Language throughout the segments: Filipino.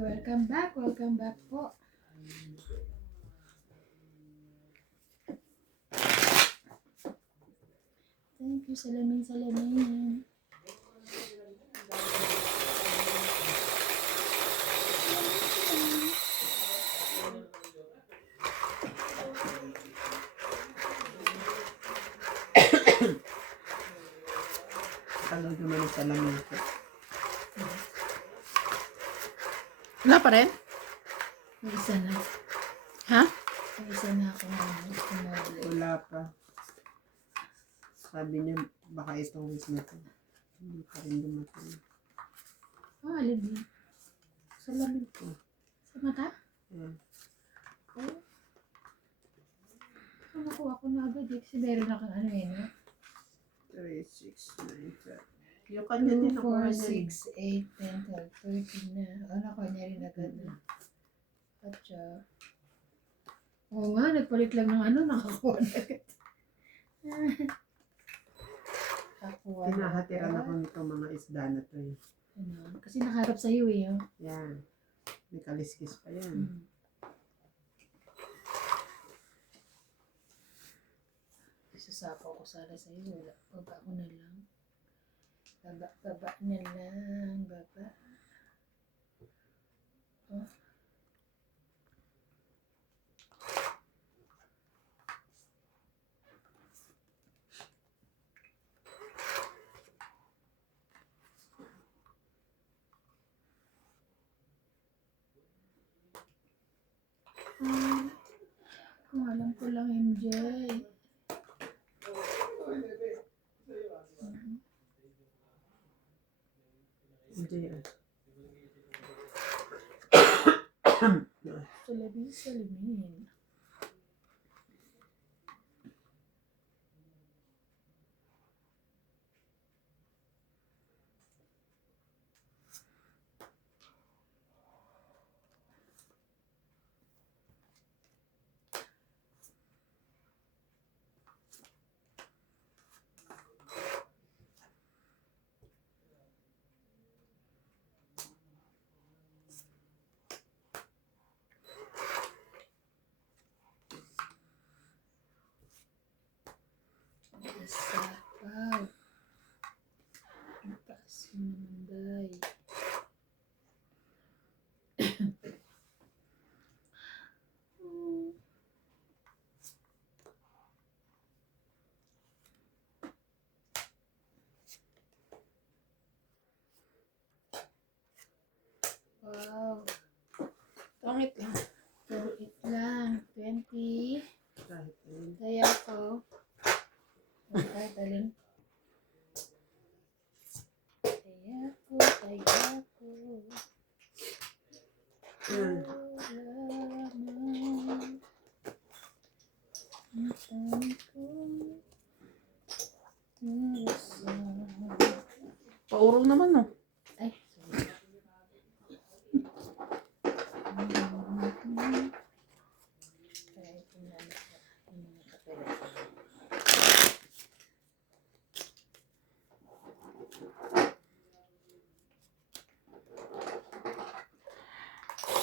Welcome back po. Thank you, salamin. Ano naman ang salamin ko? Wala pa rin? May isa na. Ha? May isa na ako na Wala pa. Sabi niya, baka itong week na to. Hindi pa rin dumating. alin din. Salamin ko. Sa mata? Yeah. Oh. Nakuha ko na agad. Kasi meron na kang ano eh, no? 3, 6, 9, 10. Yung kanya din 2, nakuha 4, niya. 6, 8, 10, 12, 13 na. Nakuha niya rin agad na. At siya. Oo nga, nagpalit lang ng ano, nakakuha na agad. Nakakuha na Pinahatiran agad. ako nito mga isda na to eh. Ano, kasi nakaharap sa iyo eh. Oh. Yan. May kaliskis pa yan. Sasapaw ko sana sa iyo. Wala. Baba ko na lang. Baba na lang. Baba. Oh. Kung alam ko lang, MJ. Hindi ah. Salamin. Sapaw. Ang taas yung manday. Wow. Pangit lang. Puro it lang. 20. Kahit ayun. Kaya ko. Kahit alin. Kaya ko. Paurong naman no. Ay, sorry.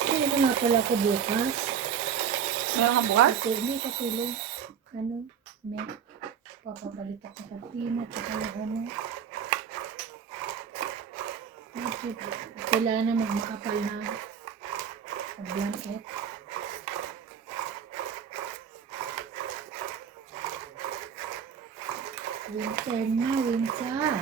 Kaya mo nga pala ako bukas. Meron ka bukas? Kasi may katulong. Ano? May papapalit ako ng katina. Tsaka yung ano. Kailangan na magmakapal na blanket. Winter na, winter.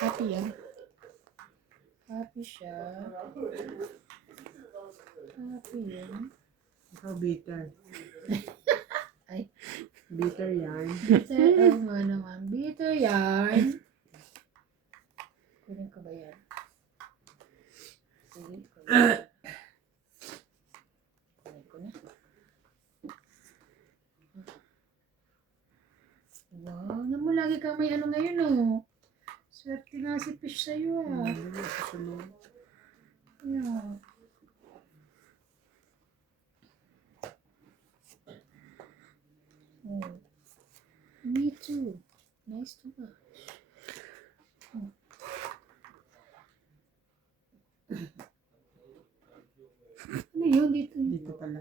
Happy yan. Happy siya. Happy yan. Ikaw bitter. Ay. Bitter yan. Bitter, oh nga naman. Bitter yarn. Kunin ko ba yan? Sige, kunin ko na. Wow, naman lagi kang may ano ngayon oh. Swerte nga si Fish sa'yo ah. Yeah. Me too. Nice to match. Ano yun dito? Dito pala.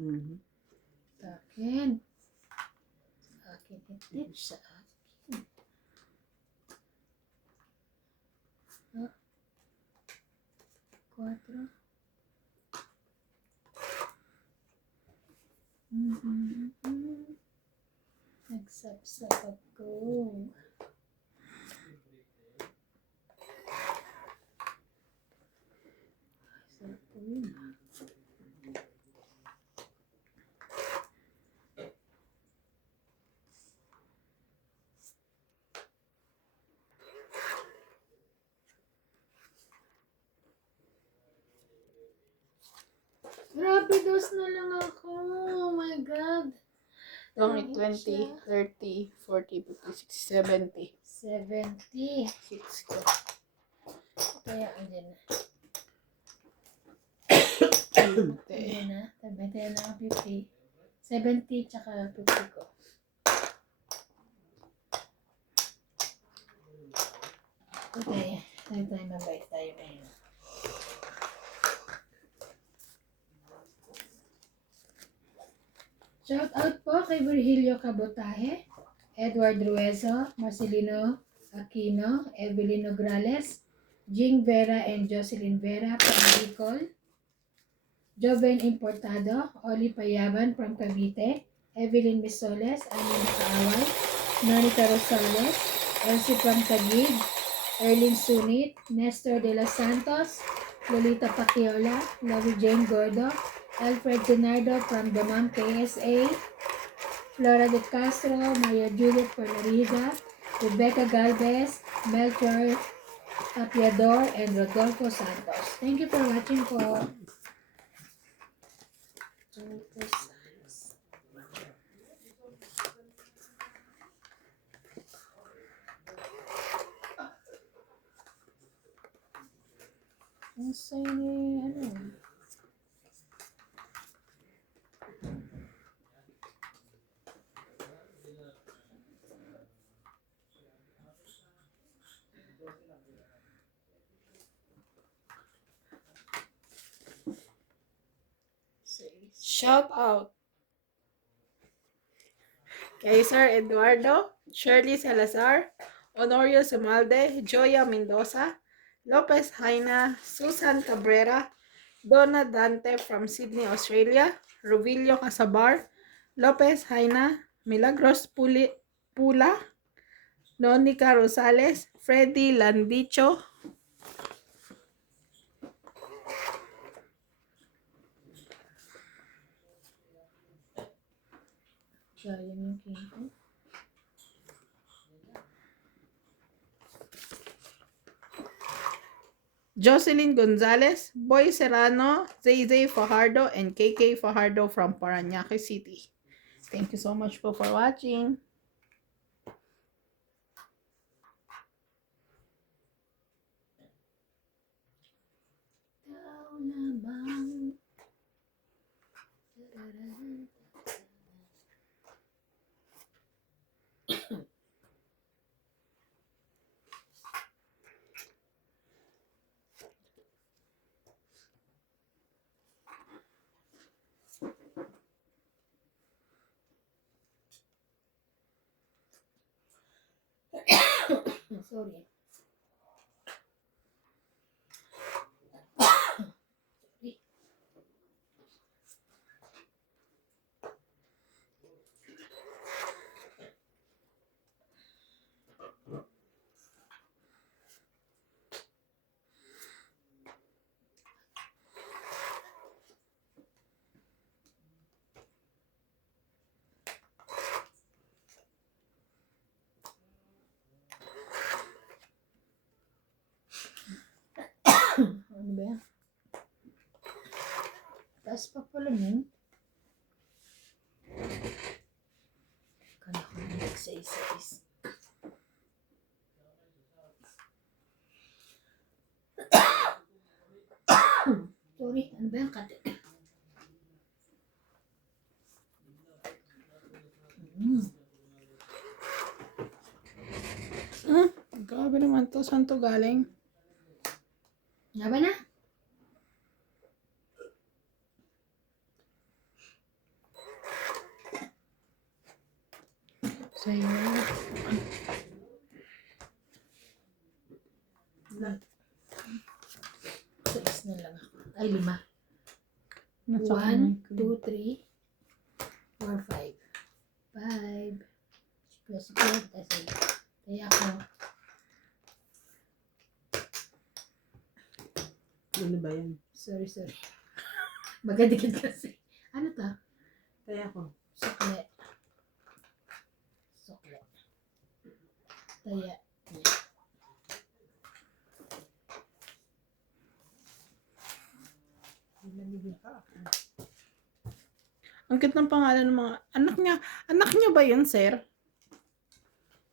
Mhm. Sa akin. Sa akin. Itit sa akin. Ah. 4. Nagsapsap ako. Sarap po yun. Grabe, dos na lang ako. Oh my God. Don't eat 20, 30, 40, 50, 60, 70. 70. 6 ko. Kaya, andyan na. Ate. Andyan na. Tabi na ang 50. 70 tsaka 50 ko. Okay. Tayo mabait tayo ngayon. Shout out po kay Virgilio Cabotaje, Edward Ruezo, Marcelino Aquino, Evelyn Nograles, Jing Vera and Jocelyn Vera from Bicol, Joven Importado, Oli Payaban from Cavite, Evelyn Misoles, Anina Kaaway, Monica Rosales, Elsie from Taguig, Erlin Sunit, Nestor de los Santos, Lolita Paquiola, Lovey Jane Gordo, Alfred Genardo from Damam KSA, Flora de Castro, Maria Judith Florida, Rebecca Galvez, Melchor Apiador, and Rodolfo Santos. Thank you for watching po. Rodolfo Santos. Ang sayo ni, ano? Shout out kay Sir Eduardo, Shirley Salazar, Honorio Sumalde, Joya Mendoza, Lopez Haina, Susan Cabrera, Donna Dante from Sydney, Australia, Rovilio Casabar, Lopez Haina, Milagros Pula, Nonica Rosales, Freddy Landicho, Sayang yung king ko. Jocelyn Gonzalez, Boy Serrano, ZZ Fajardo, and KK Fajardo from Parañaque City. Thank you so much for watching. Ikaw lamang. Sorry. Ano ba yan? Taas pa pala mo. Kala ko na isa-isa. Sorry. Sorry, ano ba yung kate? Grabe naman to. Saan to galing? Nga ba na? Sa'yo. Six na lang ako. Ay, 5. Nasa 1, kamay ko. 2, 3, 4, 5. 5. Siklet. Kaya ako. Ano ba yan? Sorry. Magadikit kasi. Ano to? Kaya ko. Sukle. Taya. Ang cute ng pangalan ng mga anak niya. Anak niya ba yun, sir?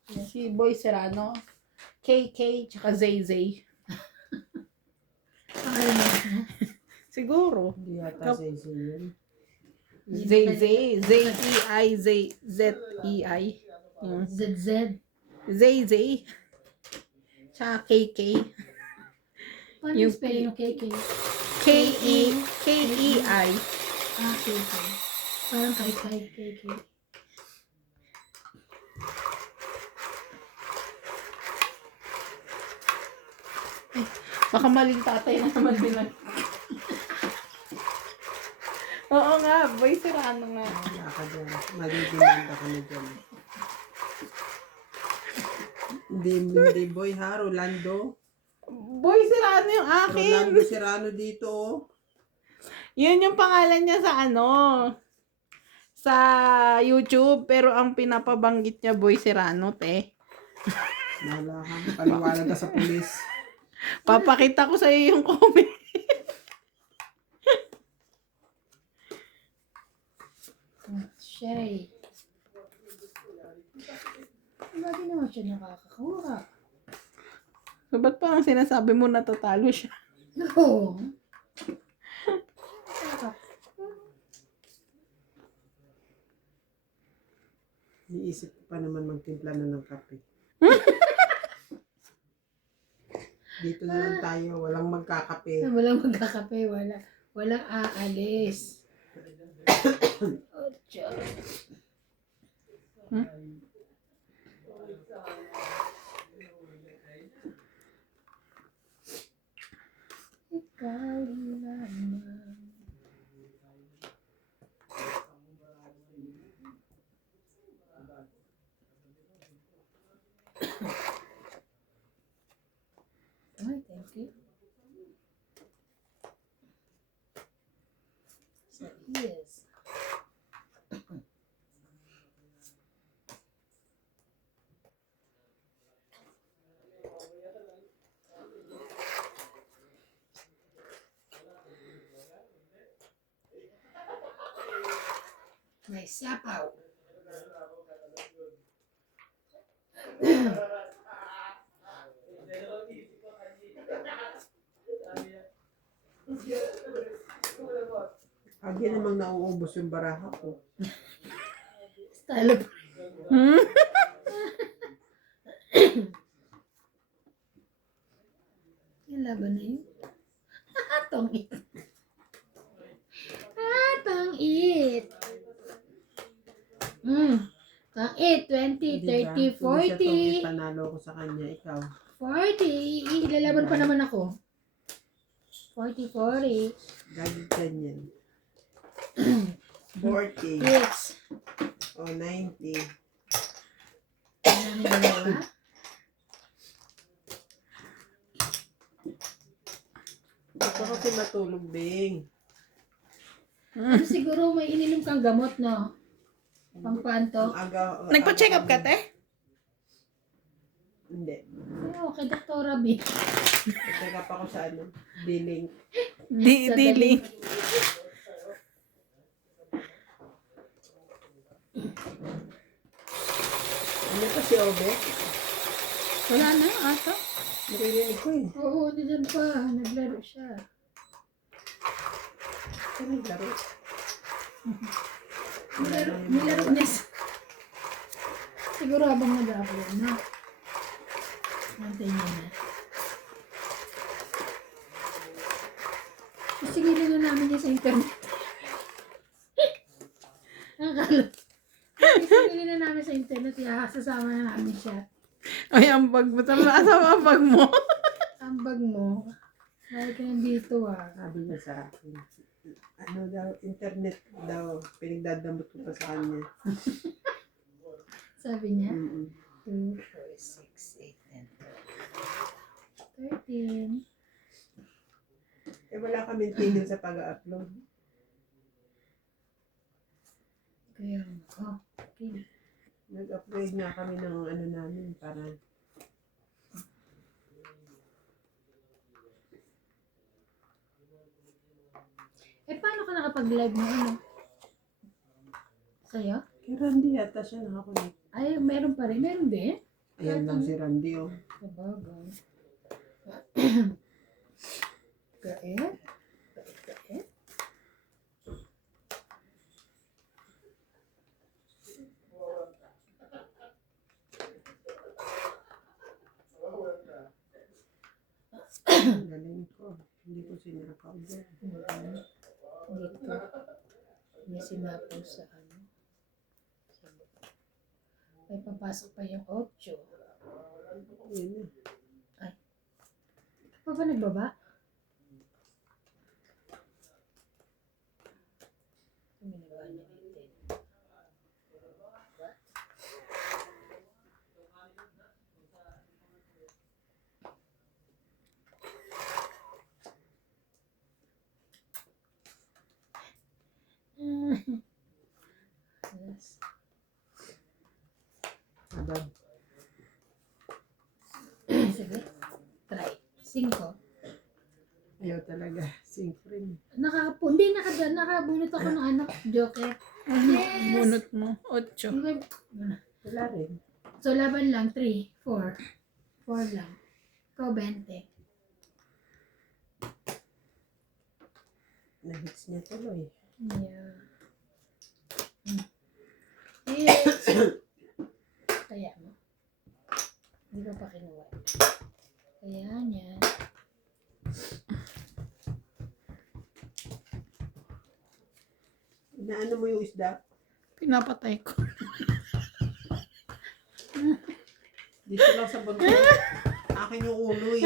Si Boy Serrano. KK, tsaka Zay. Pangalan mo na. Siguro. Hindi yata sa isa yun. Zay. Z-E-I. Z-E-I. Yung ZZ. Zay. Tsaka KK. Paano Yung yung spelling ng KK? K-E-I. KK. Parang kay KK. Baka maling tatay na naman bilang. Oo nga, Boy Serrano nga. Wala ka dyan. Malidimanda ka na dyan. Hindi boy ha, Rolando. Boy Serrano yung akin. Rolando Serrano dito oh. Yun yung pangalan niya sa sa YouTube, pero ang pinapabanggit niya Boy Serrano, te. Wala ka. Paliwanag ka sa pulis. Papakita ko sa iyo yung comment. Shay. Lagi naman siya nakakakuha. So, ba't parang sinasabi mo natatalo siya? No. Iisip ko pa naman magtimpla na ng kape. Dito na lang tayo. Walang magkakape. Walang magkakape. Walang aalis. Ocho. Ikaw lamang. Ay, thank you. So, yes. May sapaw. Agi namang nauubos yung baraha ko. Style of... Yung laban na yun. Tong it. Tong it. Tong it. 20, 30, 40. Panalo ko sa kanya. Ikaw. 40. Ilalaban pa naman ako. 40, 40. Gagit ganyan. 40. Yes. O 90. Ano dalawa? Ito kasi matulog, Bing. Ano siguro may ininom kang gamot, no? Pangpanto? Nagpa-check up ka, te? Hindi. Oo, kay Dr. B. Check up ako sa billing. Diling. Ano to si Obe? Wala na ata. Naririnig ko eh. Oo, nandiyan pa. Naglaro siya. ka naglaro. Nilaro niya siguro habang nag-upload na. Antay niya na. Isigilin na namin niya sa internet. Akala. Isigilin na namin sa internet. Sasama na namin siya. Ay, ang bag mo. Asama ang bag mo. Ang bag mo. Bakit ka nandito Sabi niya sa akin, ano daw, internet daw, pinagdadamot ko pa sa kanya. Sabi niya. 2, Mm-mm. 4, 6, 8, and 13. Eh wala kami tigil sa pag-upload. Kaya, okay. Nag-upgrade nga kami ng ano namin para Paano ka nakapag-live mo ano? Sa'yo? kay Randy yata siya nakakunik. Ay, meron pa rin. Meron din? Ayan lang si Randy oh. Sabagay. Kain? Kain? Galing ko. Hindi ko sinakaw dyan. Dito. May sinapaw sa ano. May papasok pa yung 8. Yan na. Pa ba nagbaba? Ginagawa niya natin. Yes. Abad. Sige. Try. 5. Ayaw talaga. Synchron. Hindi, nakabunot ako ng anak. Joker. Yes! Bunot mo. 8. Wala rin. So, laban lang. 3, 4. 4 lang. Ikaw, 20. Na-hits niya tuloy. Yeah. Yes! Kaya mo. Hindi ko pa kinuha. Kaya niya. Inaano mo yung isda? Pinapatay ko. Dito lang sa bunso. Akin yung ulo eh.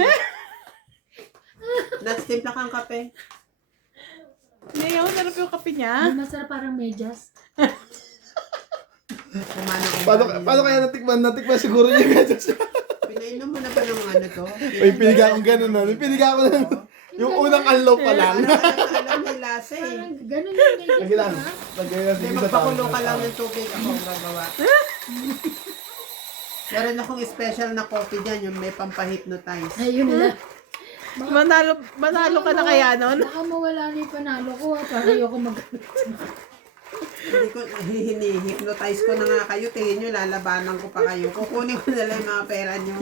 Nagstimpla kang kape. Ngayon, sarap yung kape niya. Hindi masarap parang medyas. Paano kaya natikman? Natikman siguro niya medyo. Pinainom mo na ba ng ano to? May piniga akong gano'n na. May piniga ako na. Yung unang unlock pa lang. Alam may lasa eh. Parang ganun yung medyas. Lagi lang. diba? Lagay lang Hindi, sige sa magpakulo tao. ka lang ng tubig ako ang gagawa. Meron akong special na coffee dyan, yung may pampahipnotize. Ayun na. Manalo ka na kaya nun? Baka mawala na yung panalo ko. Para ayoko mag... Hindi ko, hini-hypnotize ko na nga kayo. Tingin nyo, lalabanan ko pa kayo. Kukunin ko na lang yung mga pera nyo.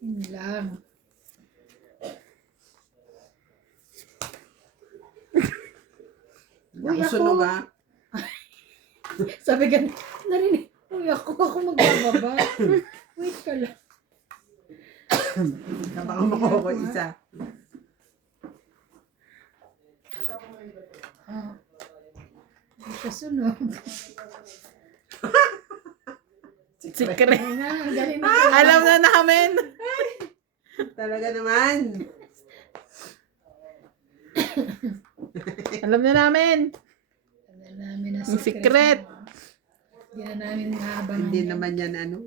Yun lang. Hindi Uy, ako ako. sunog ha. Sabi ka, narinig. Uy, ako magbababa. Wait ka lang. Baka makuha ko isa. Ah. Hindi siya sunog. Secret. Ayun na, ang galing na. Alam na namin. Talaga naman. Alam na namin. Alam namin na Ang secret. Hindi na namin nahabangan. Hindi naman yan ano.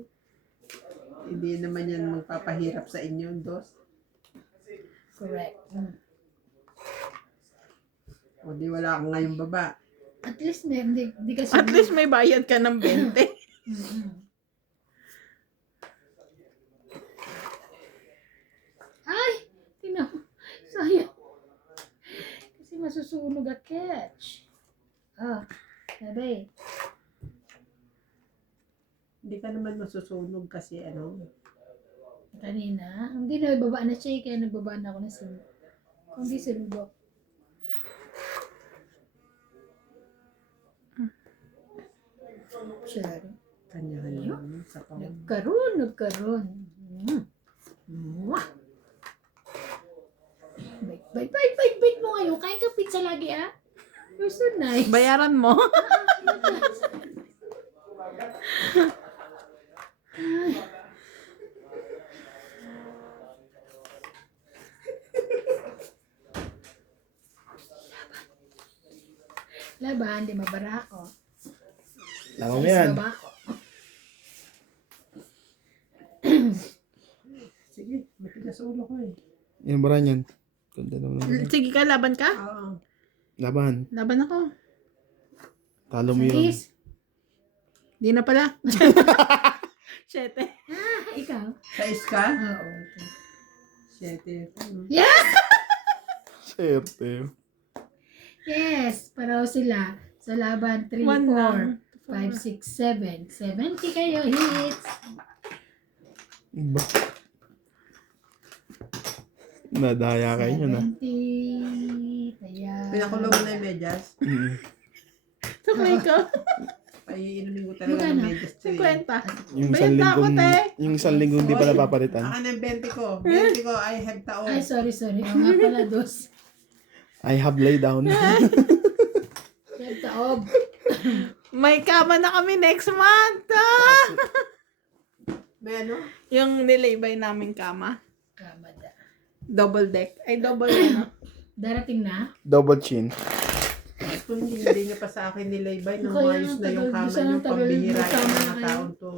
Hindi naman yan magpapahirap sa inyo, dos. Correct. O di wala kang ngayong baba. At least may, hindi ka At least may bayad ka ng 20. Ay! Tingnan mo. Sayang. Kasi masusunog at catch. Ah, sabi. Hindi ka naman masusunog kasi ano. Kanina, hindi na baba na siya, kaya nagbaba na ako na Kung di sinubok. Sorry. Kanya-kanya. Sa pang... Nagkaroon. Mwah! Bite mo ngayon. Kain ka pizza lagi, ah. You're so nice. Bayaran mo. Laban, di mabara ako. Laban mo yan. Baba ako. Sige, matigas ulo ko eh. Yan bara niyan. Ganda naman. Sige ka, laban ka? Oo. Laban. Laban ako. Talo mo yun. Salis. Di na pala. Siyete. Ikaw? Sa iska? Oo. 7. Yes! Serte. Yes! Paraw sila. Sa laban, 3, One 4, lang. 5, 6, 7. 70 kayo, hits! Ba? Nadaya kayo yun ah. 70. Kaya... Pinakulong mo na yung medyas. Tuklay ko. Paiinumin ko talaga Magkano? ng medyas to eh. 50. Yung Bayad na ako, te. yung isang linggong di pala papalitan. Akin ang 20 ko. 20 ko, I have taon. Ay, sorry. O nga pala, dos. I have lay down. Yan, taob. May kama na kami next month. Ah! May ano? Yung nilaybay namin kama. Kamada. Double deck. Ay, double ano. Darating na? Double chin. Kung hindi niya pa sa akin nilaybay, nung Kaya mayos ang na yung tagal, kama gusto niyo, ng tagal, pambihira kasama yung na mga kayo. taon to.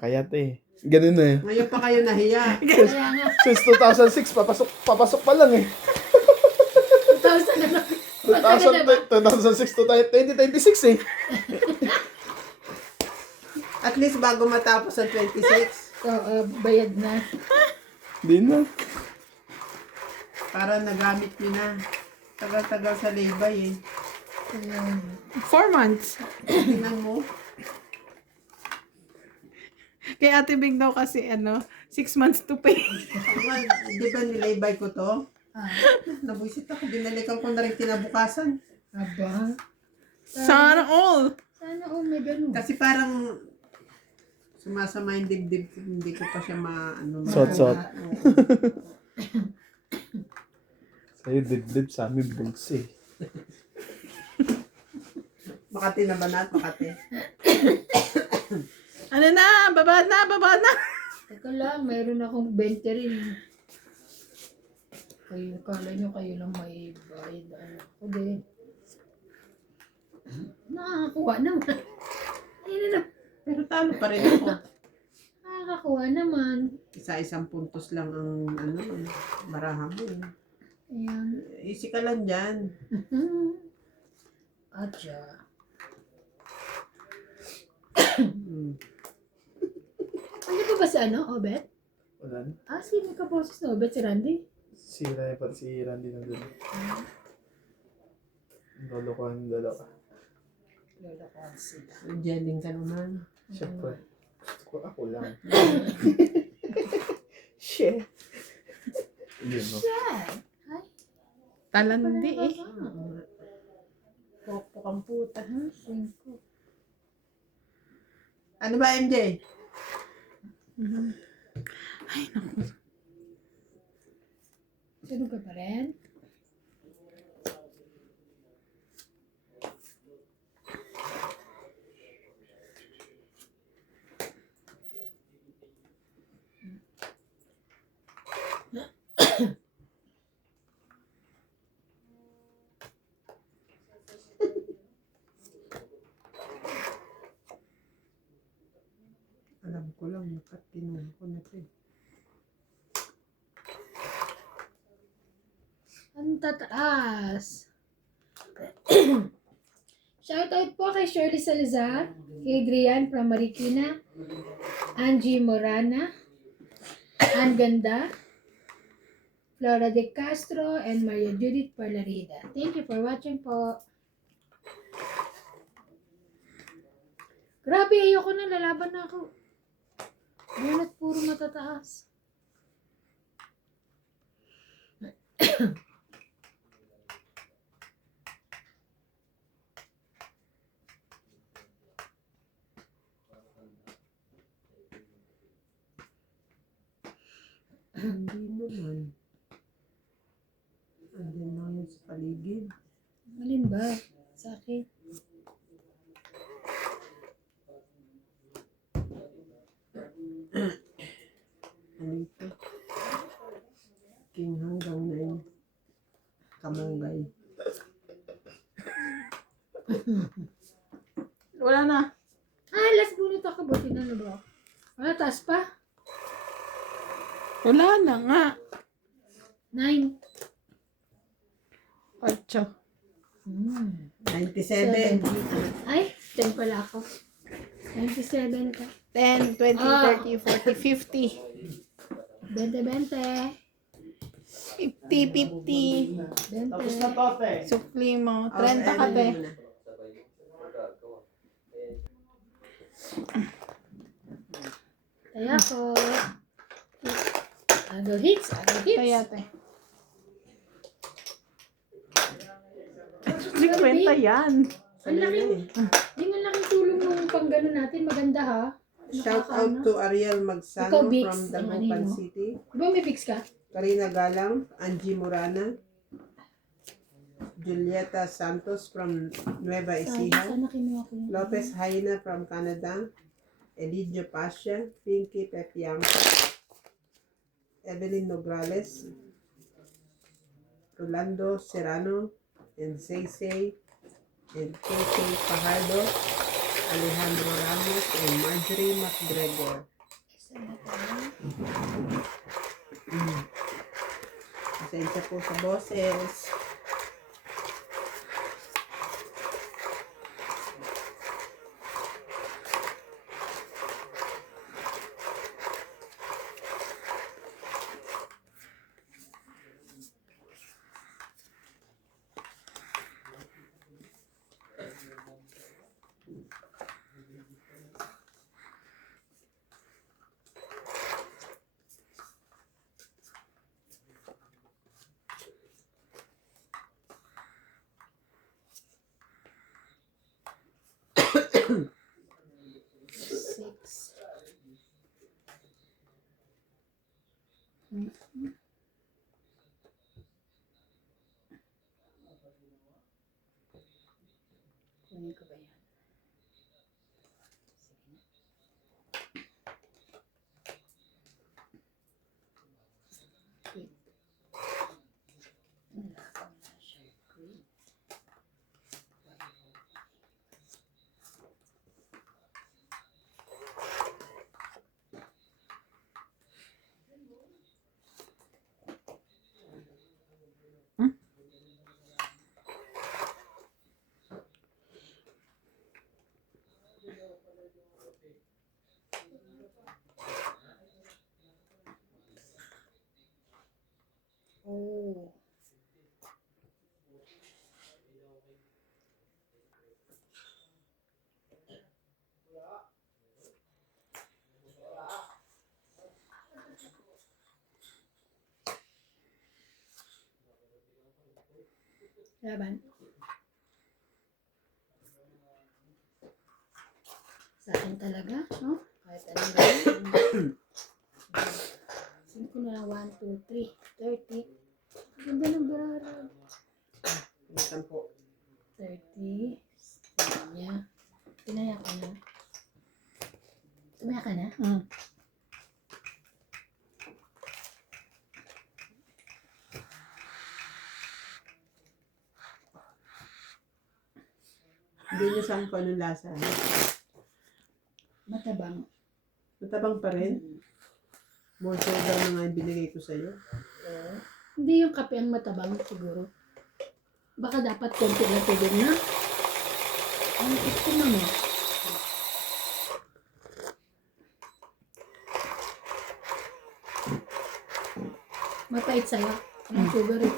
Kaya eh. Ganun na eh. Ngayon pa kayo nahiya. Kaya nga, Since 2006, papasok pa lang eh. 2,000 na lang. Matagal na ba? 2006 to 2026 eh. At least bago matapos ang 26, So, bayad na. Di na. para nagamit niyo na. Tagal-tagal sa laybay eh. Ayun. 4 months. Tingnan mo. Kay Ate Big daw kasi 6 months to pay. Di ba nilaybay ko to? Ah, Nabuisit ako, binalikan ko na rin kinabukasan. aba. Sana all. Sana may ganun. Kasi parang sumasama yung dibdib ko, hindi ko pa siya Sot-sot. Oo. Sa'yo dibdib, sa amin bulls eh. Makati na ba na? Makati. Ano na? Baba na. Teka lang, mayroon akong 20 rin. Kayo, kala nyo kayo lang may bayad. Ako din. Nakakakuha naman. Ayun na. Pero talo pa rin ako. Nakakakuha naman. Isa-isang puntos lang ang baraha mo. Ayan. Easy ka lang dyan. Atya. Ano pa ba si Obet? Wala na. Sino ka boses na Obet? Si Randy? Sira pa si Randy na doon. Lolo ko ang dalawa. Lola ko sila. Jeling ka naman. Siyempre. Gusto ko ako lang. Shit. Yun no. Yan. Ay, Talandi eh. Pokpok ang puta. Ha? Cinco. Ano ba, MJ? Ay, naku. Sino ka pa rin? Alam ko lang, nakatinuha ko na ito. Ang tataas. Shoutout po kay Shirley Salazar, kay Adrian from Marikina, Angie Morana, Ann Ganda, Flora de Castro, and Maria Judith Parlarida. Thank you for watching po. Grabe, ayoko na, lalaban na ako. Bulat puro matataas. Hindi naman. Andyan lang yun sa paligid. Alin ba? Sa akin. Ano ito? King hanggang 9. Kamunggay. Wala na. Last bunot ako. Buti na na ba? Taas pa? Wala na nga. 9. 8. 97. Ay, 10 pala ako. 97 ka. 10, 20, 30, 40, 50. 20. 50, 50. 20. Sukli mo. 30 ka, te. Kaya ko. Agad hits. Kaya, te. 50 yan. Ang laking, di nga laking tulong nung pang gano'n natin. Maganda ha. Shout out to Ariel Magsano Ikaw, Bix. from Ang Dagupan ano mo? City. Di ba may fix ka? Karina Galang, Angie Morana, Julieta Santos from Nueva Ecija, Sana kinuha ko yun. Lopez Haina from Canada, Elidio Pasha, Pinky Pepiang, Evelyn Nograles, Rolando Serrano, and Zaysay, and KK Fajardo, Alejandro Ramos, and Marjorie McGregor. Pasensya po sa boses. Six. Kunin ko ba yan? Sige na. Wait. Wala siya. Green. Oh. Laban. Sa akin talaga, no? Kahit anong gawin. 5 na lang. 1, 2, 3. 30. Ganda ng barara. Minsan po. 30. Niya. Tinaya ka na. Tumaya ka na? Hindi niyo saan ko anong lasa. Matabang. Matabang pa rin. More soda na nga yung binigay ko sa'yo. Hindi yung kape ang matabang siguro. Baka dapat konti lang tubig na. Ang ito naman. Mapait sa'yo. Ang sugar eh.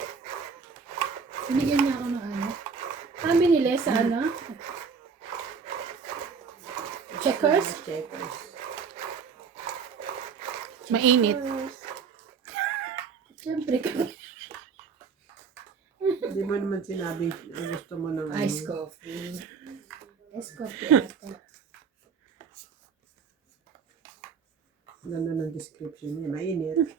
Binigyan niya ako ng ano. Binili sa ano? Checkers? Checkers. Mainit. Siyempre kami. mo naman sinabing gusto mo ng Ice coffee. Ice coffee ata. Ganda ng description niya. Mainit.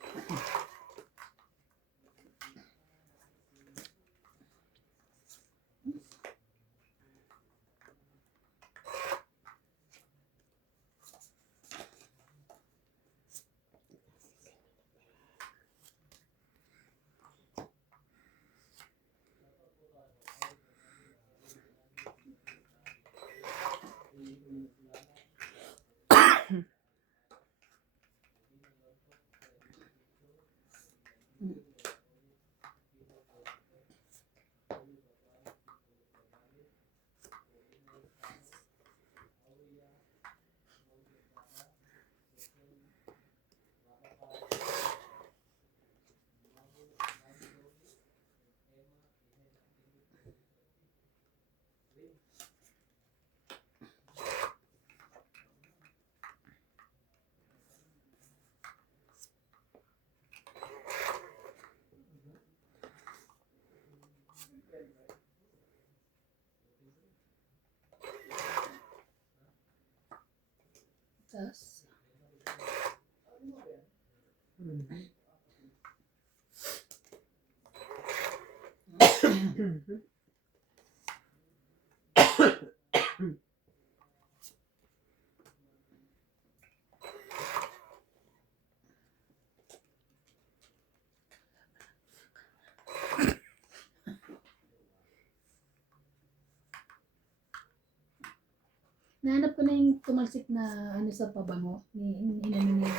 Tapos, nahanap ko na yung tumalsik na ano sa pabango ni inamin ni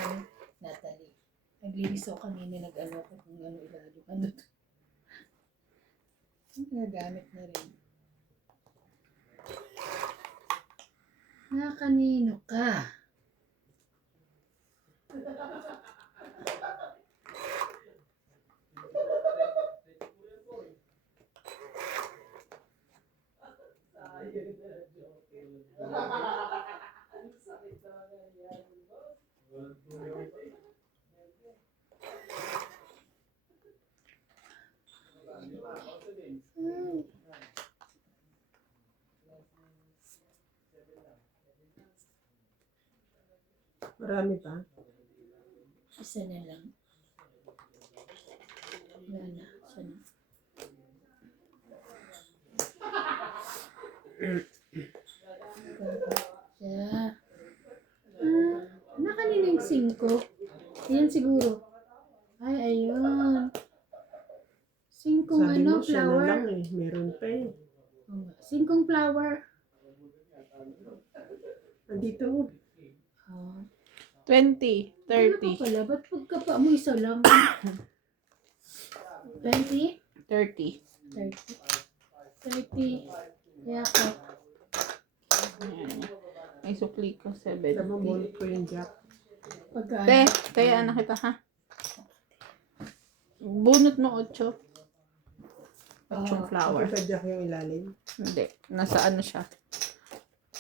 Natalie. Naglinis ako kanina, nag-ano ko kung ano ilalim. Ano to? Nagamit na rin. Na kanino ka? Marami pa. Isa na lang. Wala na. Isa na. Siya. Nakanina yung 5. Yan siguro. Ay, ayun. 5 Sabi ano, mo siya na flower. lang eh. Meron pa eh. 5 flower. Andito. Oh. 20, Ano pa 30, pala? Ba't pagkapa mo isa lang? 20? 30. 30. Kaya ako. Ayan. May sukli ko, Tama 70. mo ko yung jack. Pagka Kaya anak kita ha. Bunot mo 8. 8 flower. Sa jack yung ilalim. Hindi. Nasa ano siya.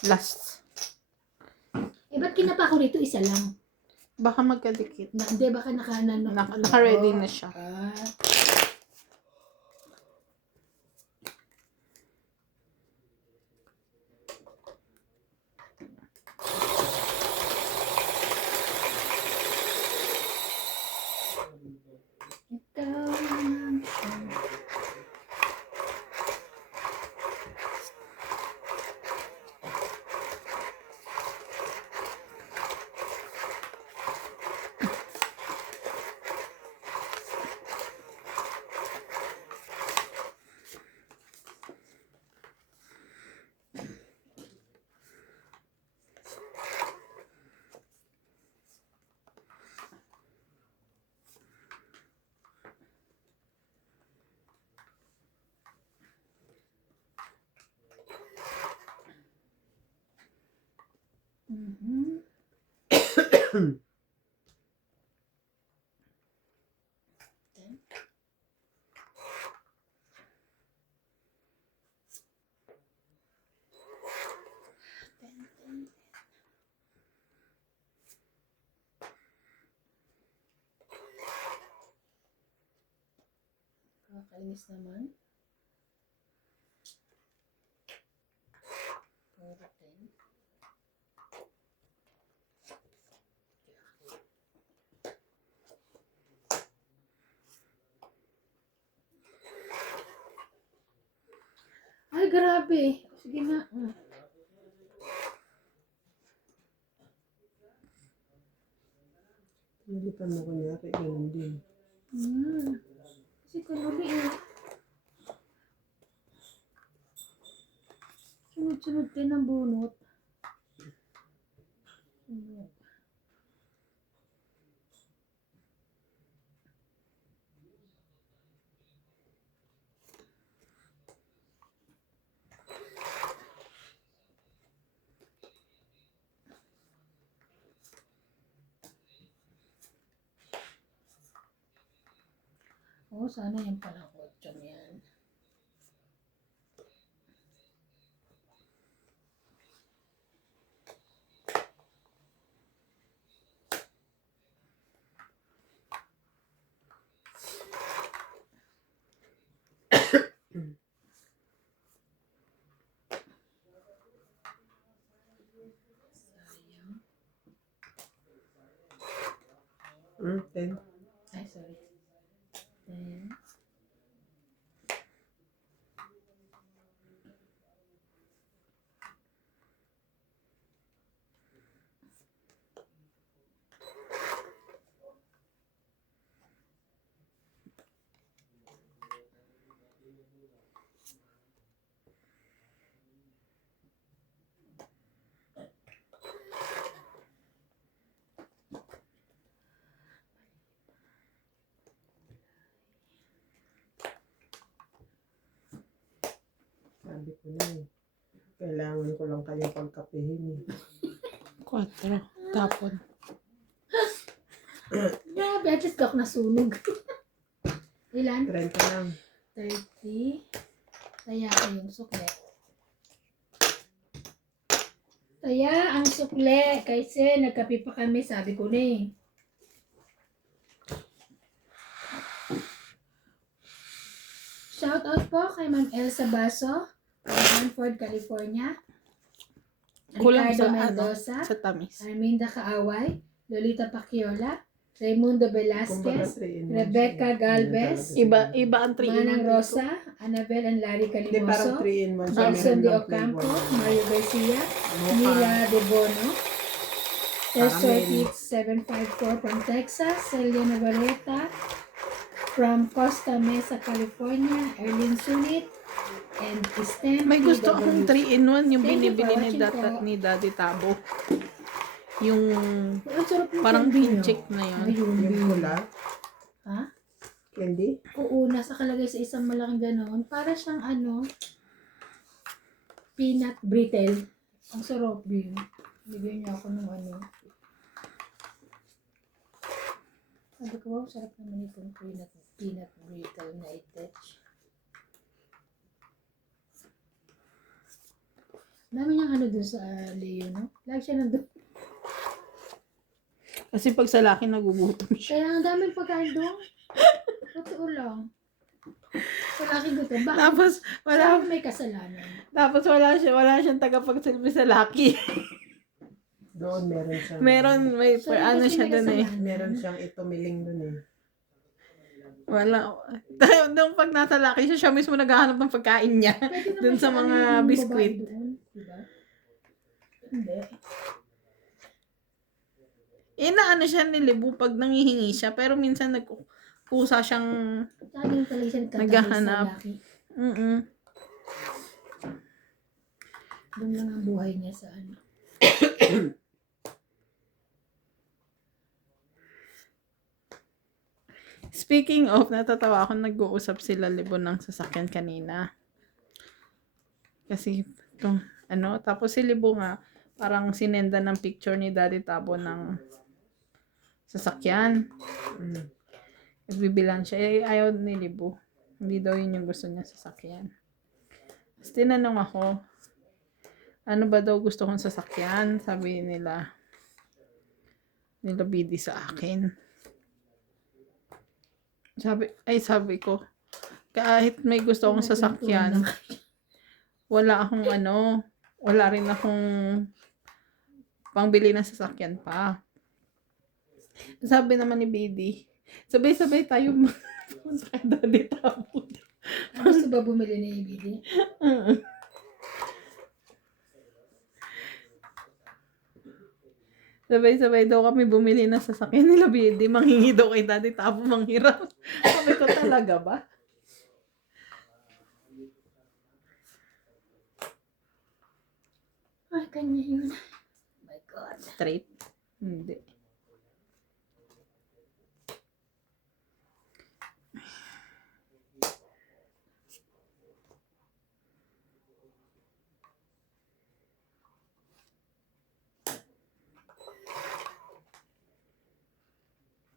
Last. Eh, ba't kinapa ko rito? Isa lang. Baka magkadikit. Hindi, baka Naka-ready na siya. Ah. Ikaw lang siya. Mhm. Nakakainis naman. Ay, grabe. Sige na. Nilipan mo kunyari, ganun din. Kasi kanuli eh. Sunod-sunod din ang bunot. Oh, sana yung palang 8 yan. Hmm, 10. Ay, sorry. Then, Sabi ko na eh. Kailangan ko lang kayong pagkapihin eh. 4. Tapon. grabe, at least ako nasunog. Ilan? 30 lang. 30. Taya ko yung sukle. Taya ang sukle. Kasi nagkape pa kami, sabi ko na eh. Shout out po kay Ma'am Elsa Baso, Hanford, California. Kulang Ricardo sa Mendoza, sa tamis. Arminda Kaaway, Lolita Pacchiola, Raimundo Kumbaga Velasquez, 3 in 1 Rebecca siya. Galvez, Iba ang 3 Manang Rosa, Annabel and Larry Hindi, parang Calimoso, 3 in 1 siya. Jason Meron De lang Ocampo, flavor. Mario Garcia, Mocha. Mila De Bono, Tesor Caramel. Hits 754 from Texas, Celia Navarrete from Costa Mesa, California, Erlyn Sunit, and Stem May gusto akong 3 in 1 yung Thank you for binibili ni, watching po. ni Daddy Tabo. Yung Ang sarap ng parang candy niya. pinchik na yun. Ayun. Yung pula. Ha? Candy. Oo, nasa kalagay sa isang malaking ganoon. Para siyang peanut brittle. Ang sarap din. Bigyan niya ako ng Sabi ko, wow, sarap naman itong peanut brittle na i-touch. Dami niyang dun sa Leo, no? Lagi siya nandun. Kasi pag sa laki nagugutom siya. Kaya ang daming pagkain doon. Totoo lang. Sa laki gutom. Bakit? Tapos Wala wala may kasalanan. wala siyang tagapagsilbi sa laki. Doon meron siyang. may So, ano kasi siya may doon eh. kasalanan. Meron siyang itumiling doon eh. Wala. Nung pag nasa laki siya mismo naghahanap ng pagkain niya. Pwede naman Dun sa siya, mga yung biskwit. babae doon, diba? Hindi. Inaano siya nilibo pag nangihingi siya. Pero minsan nagkusa siyang Saan yung talaga siya nagtatabi Naghahanap. sa laki? Doon lang ang buhay niya sa Speaking of, natatawa ako, nag-uusap sila Libo ng sasakyan kanina. Kasi, tapos si Libo nga, parang sinenda ng picture ni Daddy Tabo ng sasakyan. Nagbibilan siya. Ayaw ni Libo. Hindi daw yun yung gusto niya sasakyan. Tapos tinanong ako, ano ba daw gusto kong sasakyan? Sabi nila Bidi sa akin. Sabi ko, kahit may gusto akong sasakyan, wala wala rin akong pangbili ng sasakyan pa. Sabi naman ni BD, sabay-sabay tayo punta kay Daddy Tabo. Gusto ba bumili ni BD? Sabay-sabay daw kami bumili ng sasakyan nila BD. Manghingi daw kay Daddy Tabo, manghiram. Sabi ko, talaga ba? Ay, kanya yun. Oh my God. Straight? Hindi.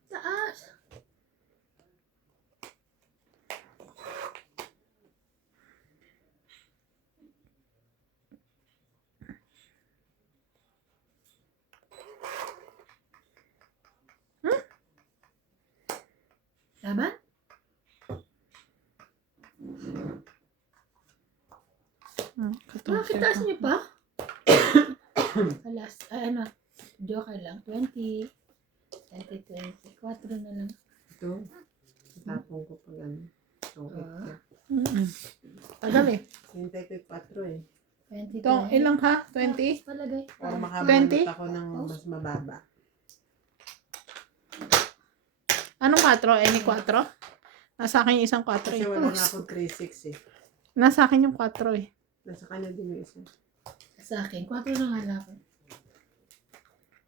Taas. Laban? Bakit taas niyo pa? Alas, ay ano, joke lang, 20, 20, 4 na lang. Ito. Tapong ko pag ano. Okay. Tagal eh. Hintay ko yung 4 eh. 20, Ito, ilang ka? 20? Palagay. Para 20? makabanot ako ng mas mababa. Anong 4? Any 4? Nasa akin yung isang 4 Kasi eh. wala nga akong 3.6 eh. Nasa akin yung 4 eh. Nasa kanya din yung isa. Sa akin, 4 na nga lang ako.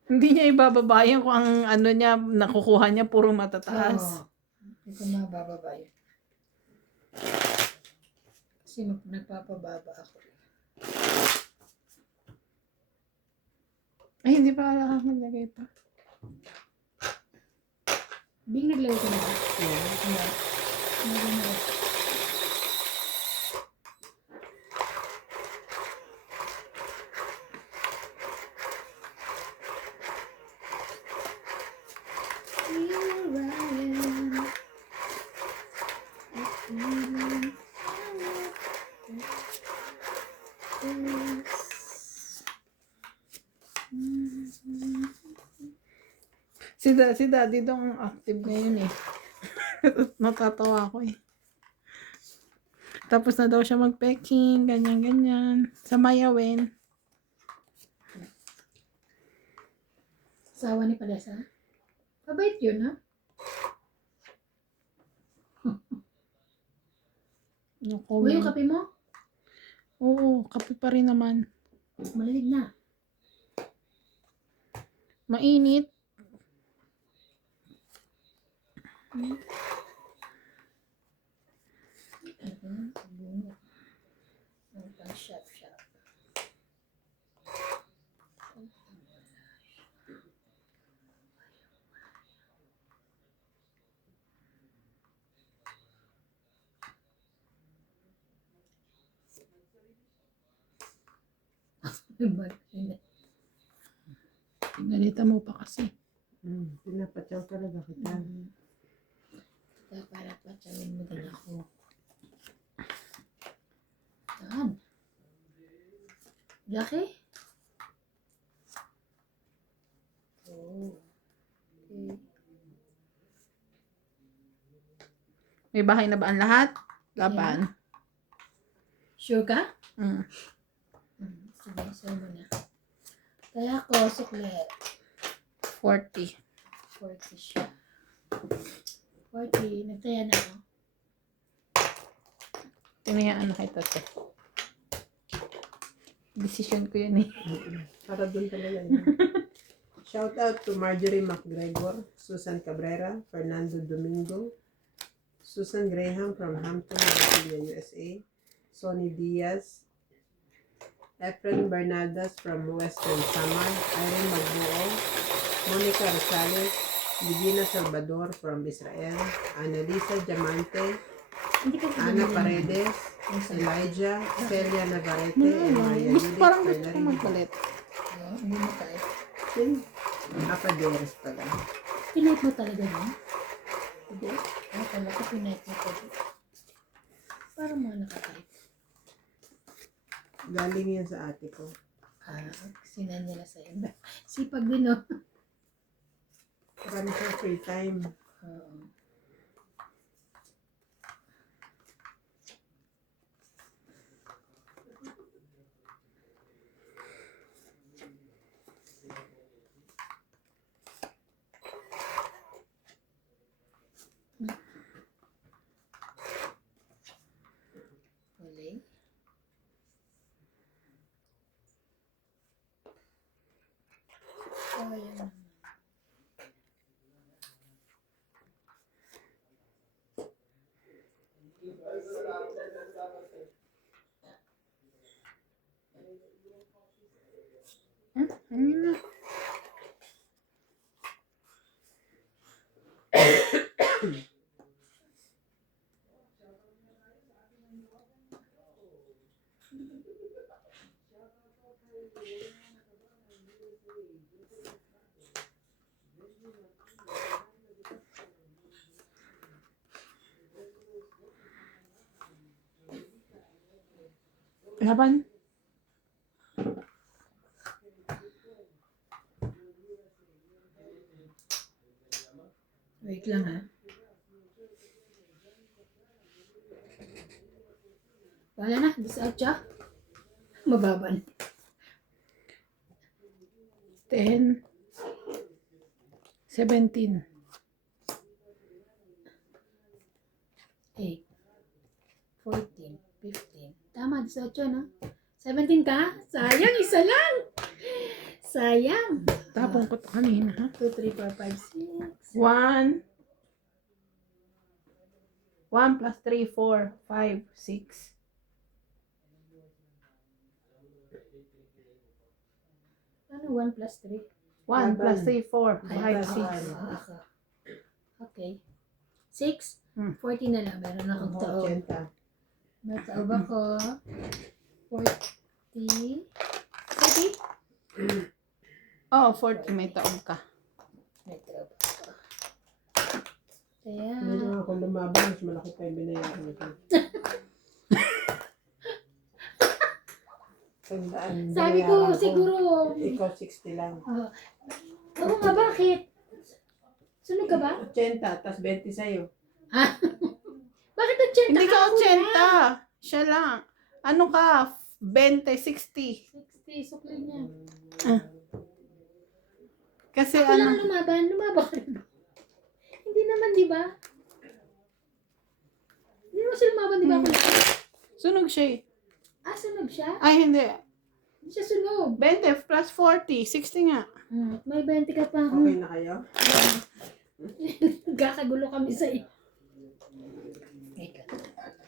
Hindi niya ibababayan kung ang ano niya, nakukuha niya puro matataas. Oo. Hindi ko mabababa yun. Kasi nagpapababa ako. Ay, hindi pa ako naglagay pa. Bing naglagay ko na ba? Yeah. Ano. Si Daddy daw ang active ngayon eh. Natatawa ako eh. Tapos na daw siya mag-packing, ganyan-ganyan. Sa Mayawin. Asawa ni Palesa? Mabait yun, ha? O yung kape mo? Oo, kape pa rin naman. Malamig na. Mainit. Ang pang-shop-shop. Pinalita mo pa kasi. Pinapatyaw talaga kita. Kaya para patsawin mo din ako. Saan? Jackie? Oh. Okay. May bahay na ba ang lahat? Laban. Sure ka? Mm. Sige, sure mo na. Kaya ako, sukle. 40. 40 siya. 40. Nagtaya na ako. Tinayaan na kita to. Decision ko yun eh. Para doon talaga yun. Shout out to Marjorie McGregor, Susan Cabrera, Fernando Domingo, Susan Graham from Hampton, Virginia, USA, Sonny Diaz, Efren Bernardas from Western Samar, Irene Magbuo, Monica Rosales, Divina Salvador from Israel, Annalisa Diamante, Hindi ka Ana Paredes, Elijah, Celia Navarrete, and Maria Gusto, Judith parang gusto ko Bernardino. magpalit. Hindi mo tayo. Apaderes pala. Pinay mo talaga yun? Hindi. Akala ko pinay mo talaga. Parang mga nakakait. Galing yan sa ate ko. Sinan nila sa iba. Sipag din, no? Marami siyang free time. Oo. Huli. Ayan. Ayun na. Laban. Wait lang, ha? Wala na, 18. Mababa na. 10. 17. 8, 14, 15. Tama, 18, no? 17 ka? Sayang, isa lang! Sayang! Tapong ko to kanina, ha? 2, 3, 4, 5, 6. 1. 1 plus 3, 4, 5, 6. Ano, 1 plus 3? 1 plus 3, 4, Ay, 5, 6. Okay. 6? 40 na lang. Meron akong taob. 80. May taob ako. 40. 40? Oh, 40 may taob ka. May taob ako. Kaya, Hindi naman ako lumaban. Mas malaki pa yung binayaran nito. Tandaan, sabi ko, binayaran siguro, Ikaw 60 lang. oo nga, bakit? Sunog ka ba? 80, tas 20 sa'yo. Bakit 80 Hindi ka ako na? 80. Siya lang. Ano ka? 20, 60. 60, sukli niya. Kasi Ako lang ano? lumaban. Lumaban ka rin ba? Hindi naman, di ba? Hindi naman siya lumaban, di ba? Ako lang? Sunog siya eh. Sunog siya? Ay, hindi. Hindi siya sunog. 20 plus 40. 60 nga. May 20 ka pa. Okay na kayo? Nagkakagulo kami sa iyo.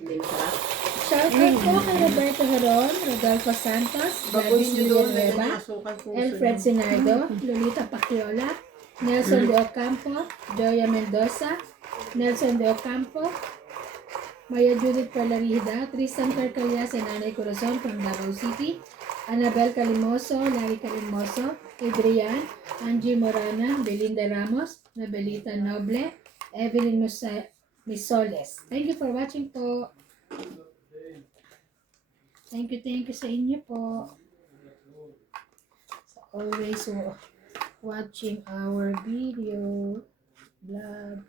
Hindi na sarap. Shout out po kay Roberto Heron, Rodolfo Santos, Baguhin Gladys nyo doon. Lagyan Villanueva, ng asukal kung Elfred gusto nyo. Sinardo, Lolita Pacchiola, Nelson de Ocampo, Joya Mendoza, Nelson de Ocampo, Maya Judith Palarida, Tristan Carcalias and Nanay Corazon from Davao City, Annabel Calimoso, Larry Calimoso, Adrian, Angie Morana, Belinda Ramos, Nabelita Noble, Evelyn Misoles. Thank you for watching po. Thank you sa inyo po. So, always watching our video vlog.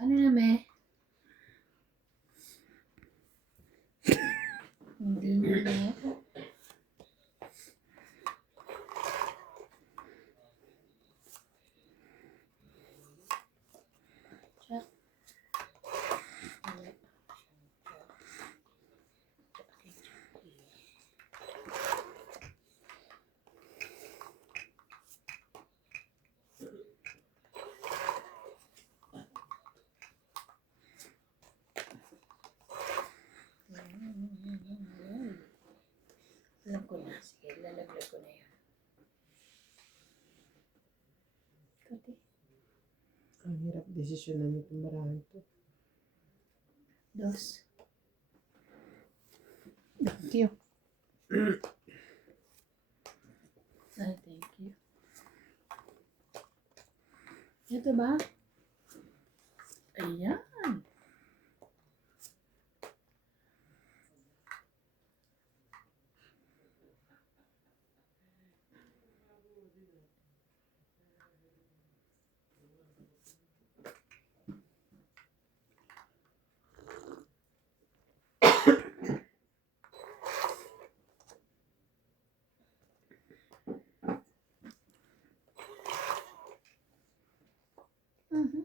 Ano na, me? Hindi na. Check. Alam ko na. Sige, lalaglag ko na yan. Kati. Ang hirap desisyonan itong barahan to. Dos. Thank you. Ay, thank you. Ito ba? Ayan. Mhm.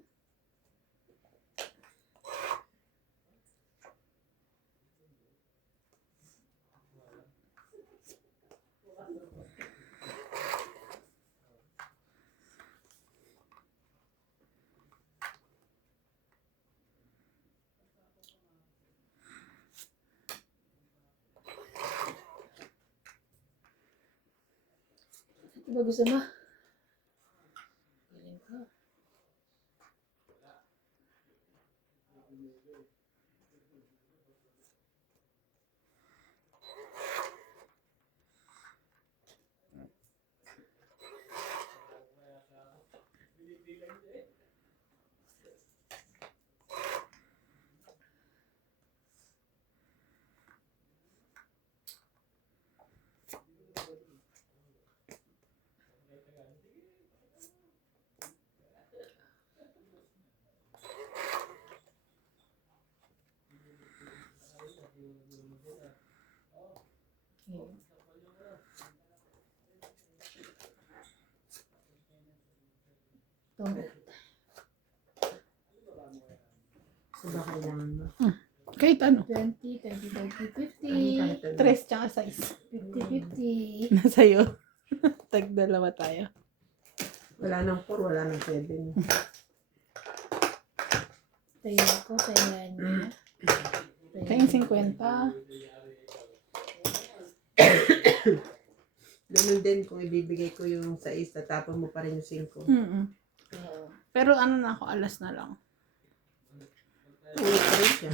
Ito ba gusto mo? Piling ko. Okay. Ito. So ba kailangan mo? Kahit ano. 20, 30, 30, Kahit 50. ano. 3 tsaka size. 50, 50. Nasa'yo. Tag-dalawa tayo. Wala nang 4, wala nang 7. Tayo ako, kaya niya. Kayong 50. Ganun din kung ibibigay ko yung 6, tatapon mo pa rin yung 5. Mm. Oo. Pero ano na ako, alas na lang. Uwi pa rin siya.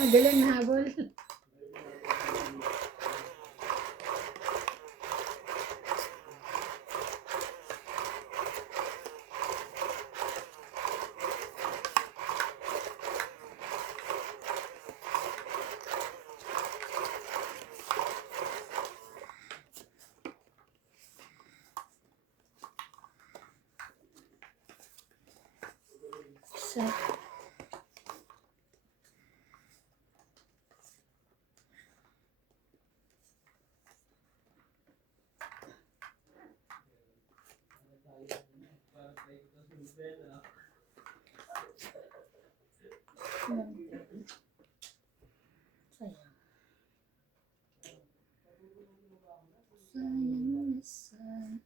Ang galing na habol. Sa sayang. Sayang, sayang.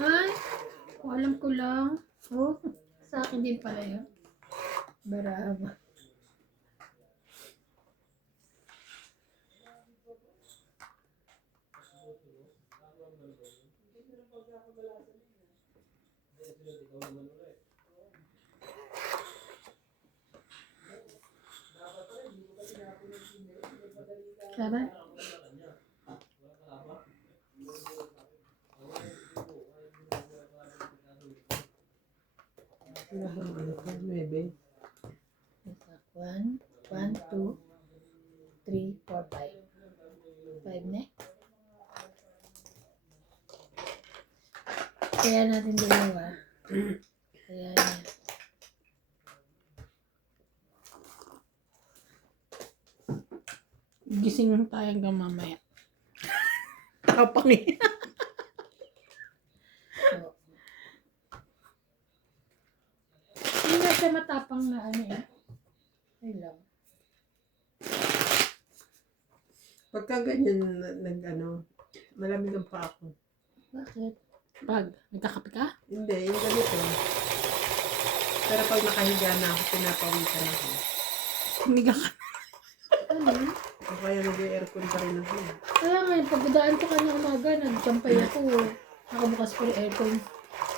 Ay, alam ko lang. Oh, sa akin din pala yun. Baraba. Tama? Ano ba ang ano ko? 9. 1, 1, 2, 3, 4, 5. 5 na. Kaya natin dalawa. Kaya na. Gising tayo hanggang mamaya. Tapang eh. So, hindi na siya matapang na ano eh. Ay lang. Pagka ganyan, malamig ang pa ako. Bakit? Pag nagkakape ka? Hindi, yung ganito. Pero pag nakahiga na ako, pinapawisan ako. Humiga ka. Ano? O kaya nag-aircon pa rin ako. Kaya nga, pagdaan ko kanina umaga, nagsampay ako. Nakabukas ko yung aircon.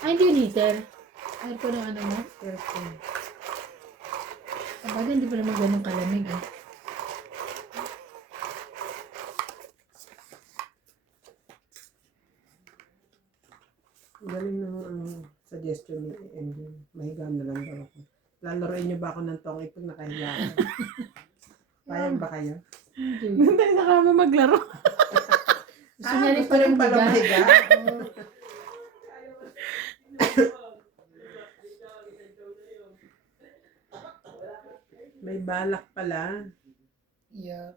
Ay, hindi yun heater. Aircon ang ano mo. Aircon. Kapag hindi pa naman ganun kalamig eh. Galing ng suggestion ni MJ. Mahiga na lang daw ako. Lalaroin niyo ba ako ng tong pag nakahiga ako? Payag ba kayo? Hindi. Doon tayo sa kama maglaro. Gusto niya rin gusto rin pala mahiga. Oo. May balak pala. Yeah.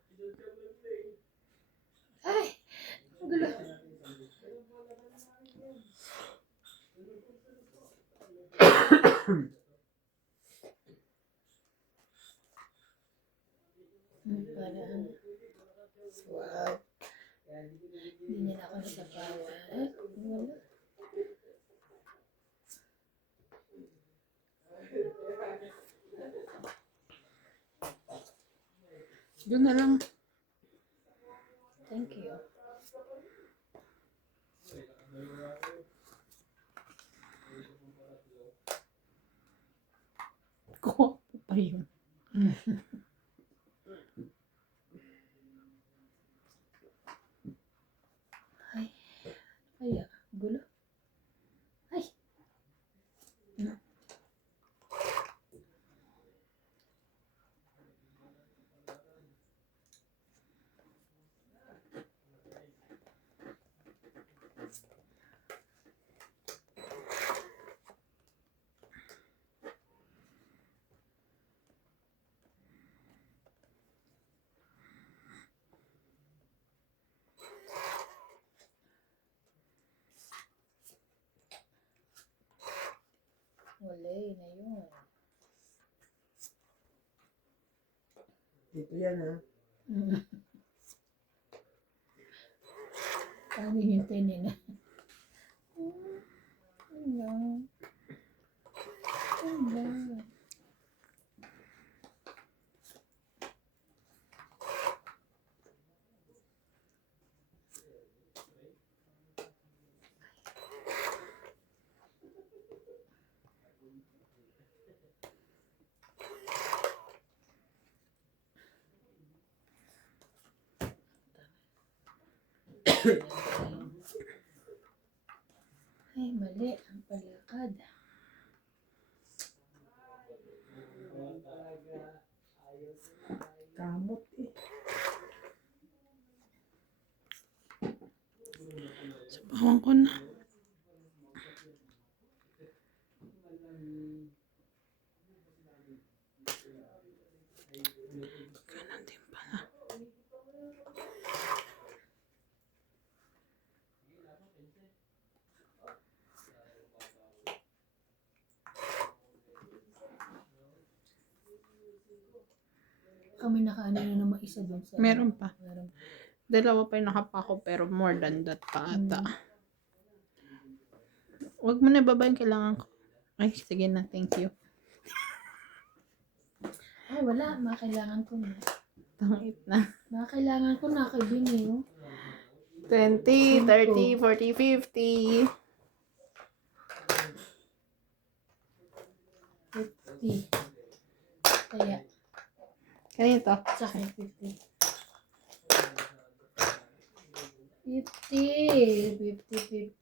Ay! Ang gulo. Parang swag. Hindi niya na ako nasapawan. Ay, wala. Doon na lang. Thank you. Kuha po pa yun. Ay. Kaya, gulo. Ay. Wala na yun. Dito yan ha. Paano hintayin nila? Ano? Ano? Ay, mali ang palakad. Kamot eh. Sabawan ko na. Ganun din pala. Kami nakaano na naman isa doon sa... Meron pa. Meron. Dalawa pa yung nakapako pero more than that pa ata. Huwag mo na ibaba yung kailangan ko. Ay, sige na. Thank you. Ay, wala. Makailangan ko na. Tangit na. Makailangan ko na kay Bini, oh. 20, 30, 40, 50. 50. Kaya, Ganito. sa akin 50. 50. 50.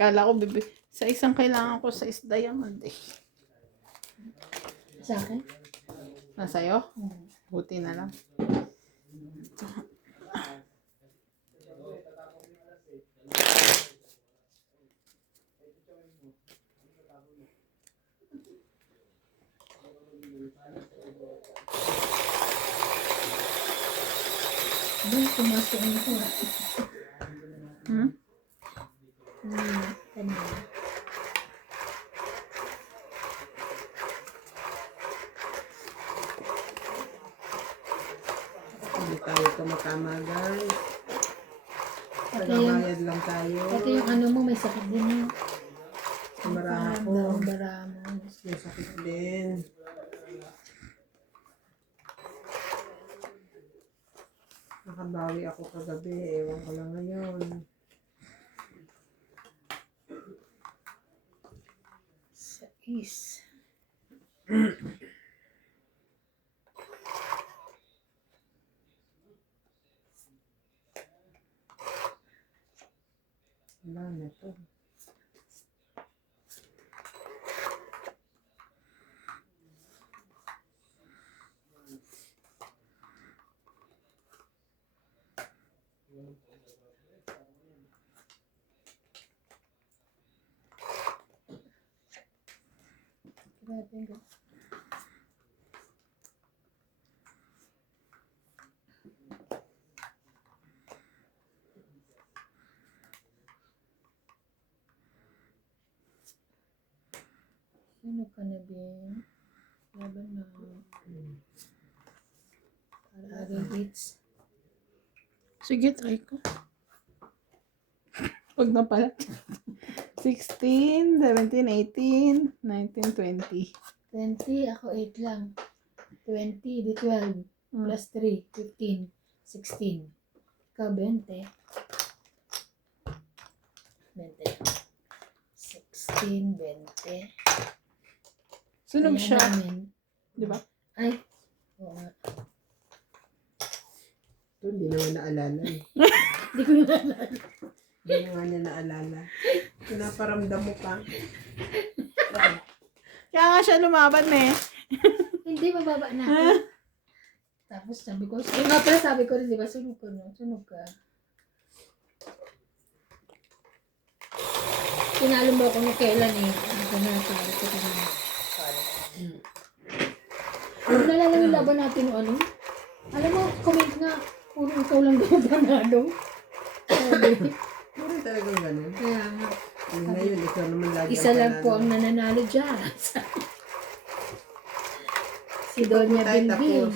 Kala ko sa isang kailangan ko sa diamond eh. Sa akin? Nasa'yo? Buti na lang. Ay, pumasok na ko. Hmm? Kanina. Hindi tayo tumatama, guys. Pati yung, Nagabayad lang tayo. pati yung ano mo, may sakit din mo. Maraha ko. Bara mo. May sakit din. Nakabawi ako kagabi. Ewan ko lang ngayon. Sais. Wala na to. Grabe nga. Sino ka na din? Laban na. Para agad hits. Sige, try ko. Huwag na pala. 16, 17, 18, 19, 20. 20, ako 8 lang. 20, di 12. Plus 3, 15, 16. Ikaw 20. 20 lang. 16, 20. Sunog Kaya siya. namin. Di ba? Ay, oo nga. Ito, hindi naman naalala. Hindi ko naalala. Hindi na nga niya naalala. Pinaparamdam mo pa. Kaya nga siya lumaban eh. Hindi, mababa na ako. Tapos sabi ko, nga pala sabi ko rin, di ba, sunog ko no? Sunog ka. Tinalo mo ako nung kailan eh. Ano ka na, sabi ko ka na. Nalala yung laban natin no, ano? Alam mo, comment nga, puro ikaw lang daw panalo. Sabi, Meron talagang ganun. kaya nga, Yung ngayon, ikaw naman lagi isa lang po ang panalo. nananalo dyan. Si Ito po Doña tayo Bingbing. tapos.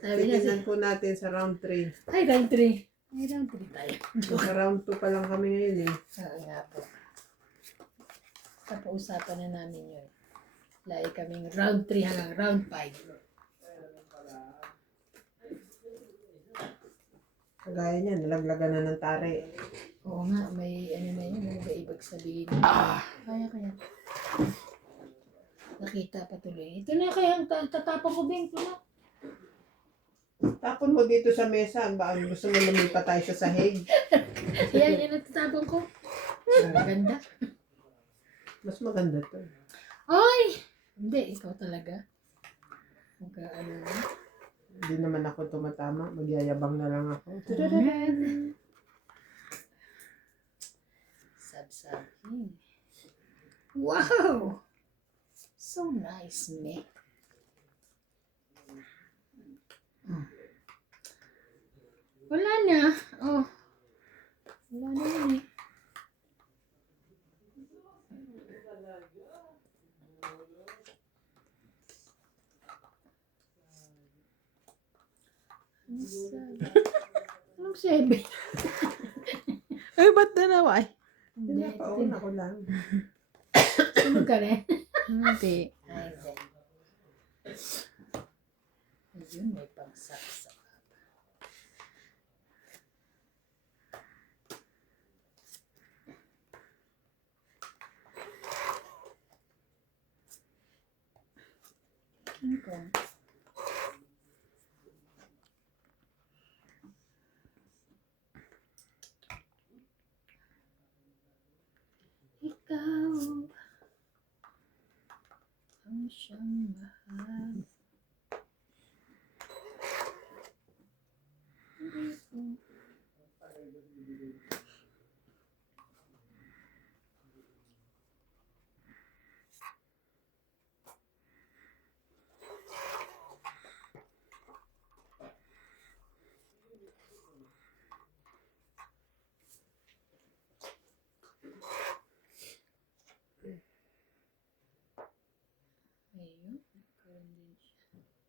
Sabi niya, Titignan po natin sa round 3. ay, round 3. Ay, round 3 tayo. Sa round 2 pa lang kami ngayon eh. Oo nga po. Kapausapan na namin yun. Lagi kaming round 3 hanggang round 5. Kagaya niya, nalaglagan na ng tare. Oo nga, may ano na yun, ano ba ibig sabihin? Kaya. Nakita pa tuloy. Ito na kaya ang tatapang ko, Bing. Ito na. Tapon mo dito sa mesa. Baka gusto mo lumipat tayo sa sahig. Yan, yan ang tatapang ko. Maganda. Mas maganda to. Ay! Hindi, ikaw talaga. Ano na. Hindi naman ako tumatama. Magyayabang na lang ako. Sabsabing. Wow! So nice, Mick. Wala na. Oh. Wala na yun eh. Anong 7? Ay, ba't dalawa? Hindi. Pinapauna ko lang. Sunog ka rin. Hindi. Ay, hindi. Ayun, may pangsaksak. King Kong. Ikaw ang siyang mahal.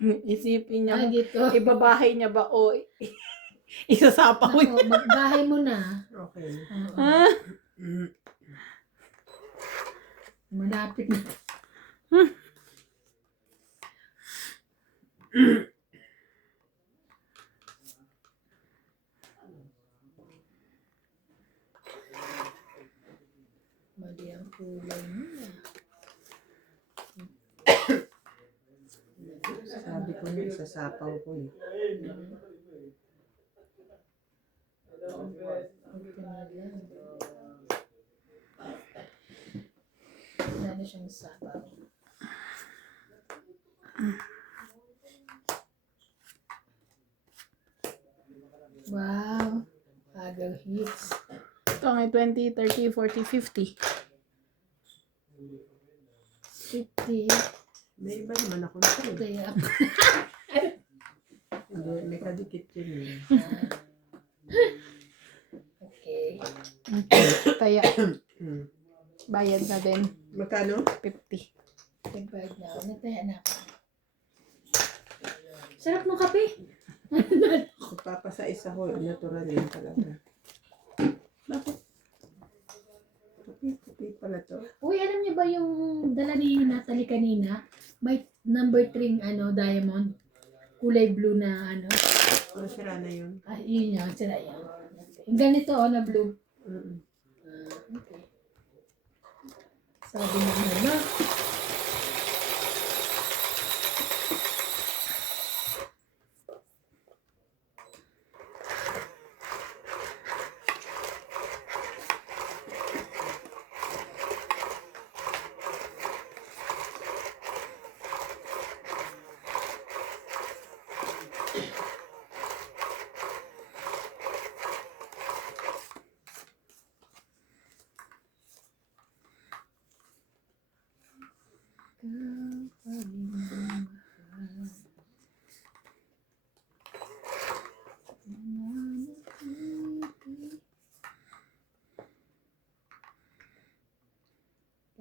Isipin niya, dito. ibabahay niya ba o isasapaw niya. Nako, magbahay mo na. Okay. Oo. Ah, Malapit na. Mali ang kulay niya. Sabi ko na isasapaw ko eh. Wala na siyang sabaw. Wow. Agal hits. ito nga 20, 30, 40, 50. 50. May iba naman ako nito eh. Kaya Hindi, may kadikit yun eh. okay. Kaya, Hmm. bayad na din. Magkano? 50. Nagbayad na ako. Nataya na ako. Sarap ng kape. Magpapasa isa ko, natural yun talaga. Bakit? Pupi pala to. Uy, alam niyo ba yung dala ni Natalie kanina? May number 3 diamond. Kulay blue na Oh, sira na yun. yun yun. Sila yan. Yung ganito na blue. Mm. Okay. Sabi niya na.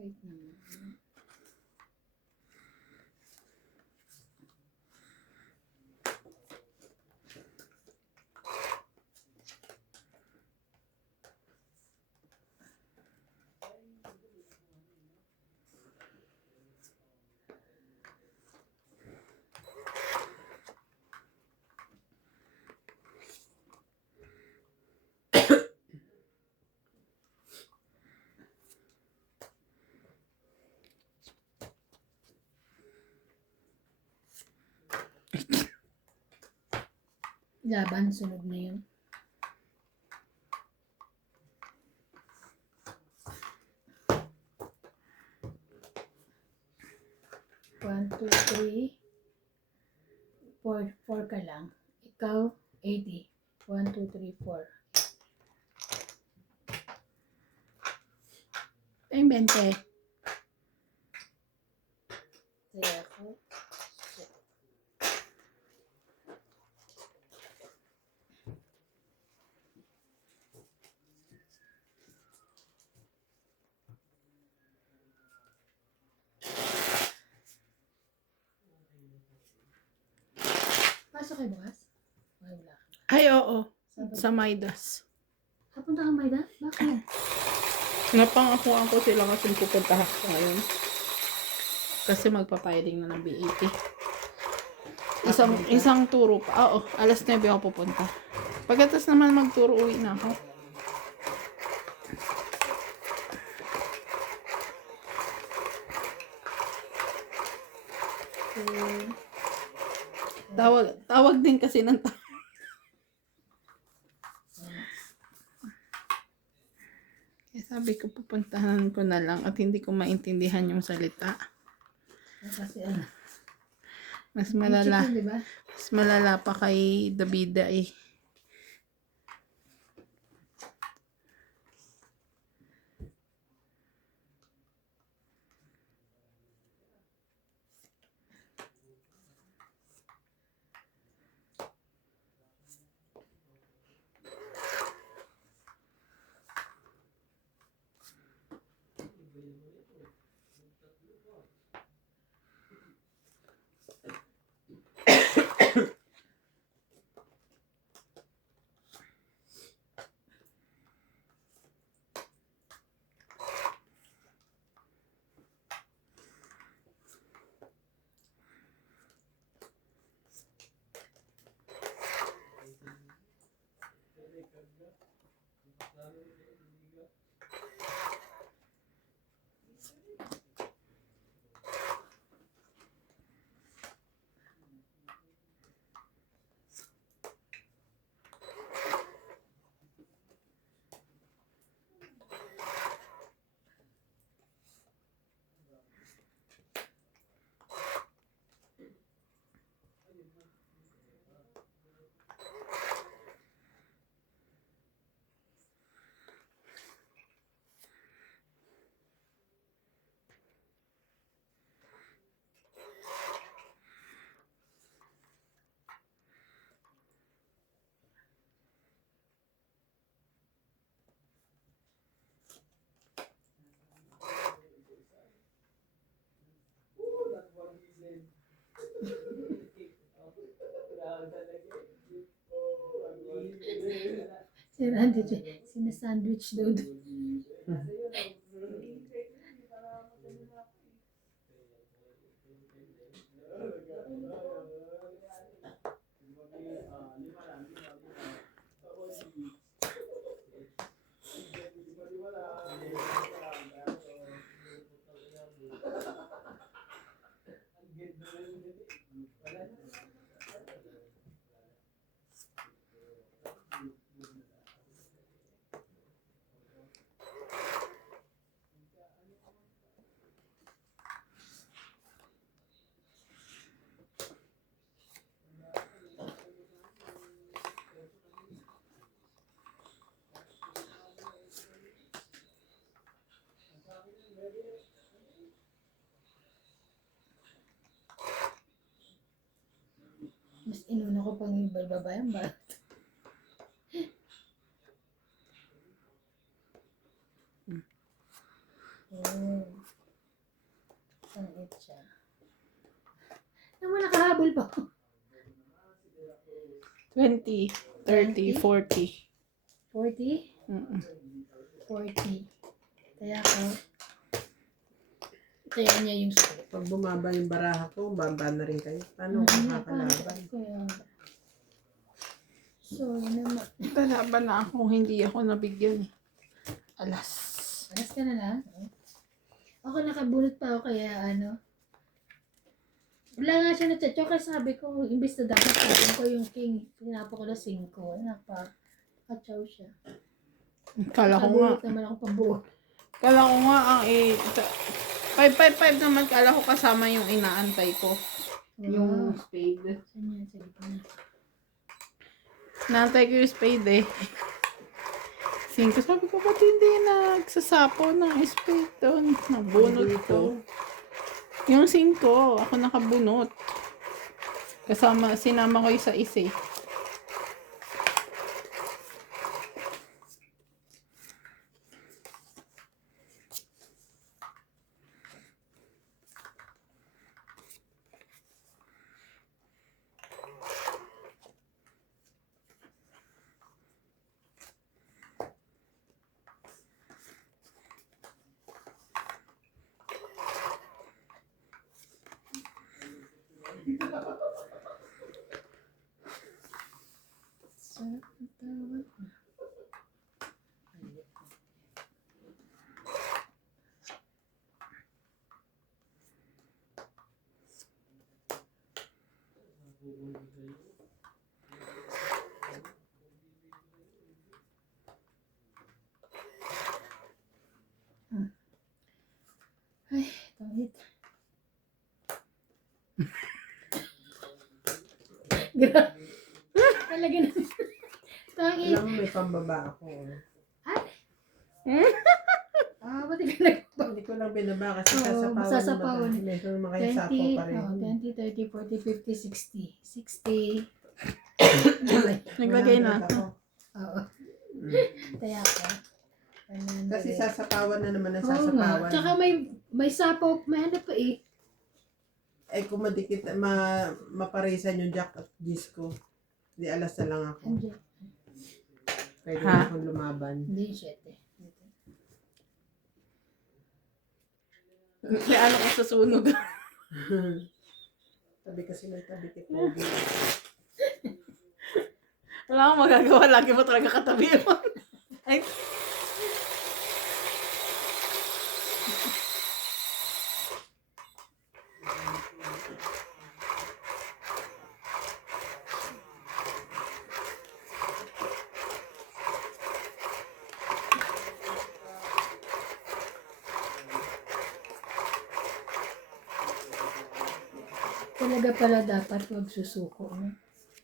Wait naman. Laban, sunod na yun. One, two, three. Four ka lang. Ikaw, 80. 1, 2, 3, 4. Ay, 20. Kaya ako. Pasok kayo bukas? Ay, wala ka. Ay, oo. Sabado. Sa Midas. Kapunta ka Mayda? Bakit? Napangakuan ko sila kasi pupuntahan ko ngayon. Kasi magpapiling na ng BAT. Isang turo pa. Oo, alas 9 ako pupunta. Pagkatapos naman magturo, uwi na ako. Tawag din kasi ng tao. Kaya sabi ko pupuntahan ko na lang at hindi ko maintindihan yung salita. Kasi Mas malala. chicken, diba? Mas malala pa kay Davida eh. Sinasandwich daw doon. Mas inuna ko pang yung babayan ba? Oh. Pangit siya. Naman nakahabol pa. 20, 30, 40. 40? Mm-mm. 40. Kaya niya yung script. Pag bumaba yung baraha ko, baba na rin kayo. Paano ko makakalaban? So, naman. Lalaban na ako, hindi ako nabigyan. Alas. Alas ka na lang. Ako nakabunot pa ako kaya wala nga siya na-chat. Kaya sabi ko, imbis na dapat sabi ko yung king, pinapa ko na 5. Nakachaw siya. Kala ko nga. Nakabunot naman ako pabuo. Kala ko nga ang 555 naman, kala ko kasama yung inaantay ko. Yung spade. Saan yan? Sa gitna. Naantay ko yung spade eh. 5. Sabi ko, ba't hindi nagsasapo ng spade doon? Nabunot ko. Yung 5, ako nakabunot. Sinama ko yung sa isa eh. Sarap na tawag na. Ay, tawid. Grabe. Talaga na. Tangin. Alam mo, may pambaba ako. Ba't ka nagpa? Hindi ko lang binaba kasi Oo, sasapawan sasapawan. naman. Medyo makahisapo 20, pa rin. 20, 30, 40, 50, 60. 60. Naglagay na. 100 ako. Oo. Kaya ka. Kasi sasapawan na naman ang Oo nga. sasapawan. Tsaka may sapaw. May ano pa eh. Eh kung madikit, maparisan yung jack at disco. Di alas na lang ako. Andiyan. Pwede Ha? na akong lumaban. Hindi, 7. Kaya ano ko susunog. Tabi kasi ng tabi kay Pogi. Wala akong magagawa. Lagi mo talaga katabi mo. Ay, Talaga pala dapat wag susuko. No?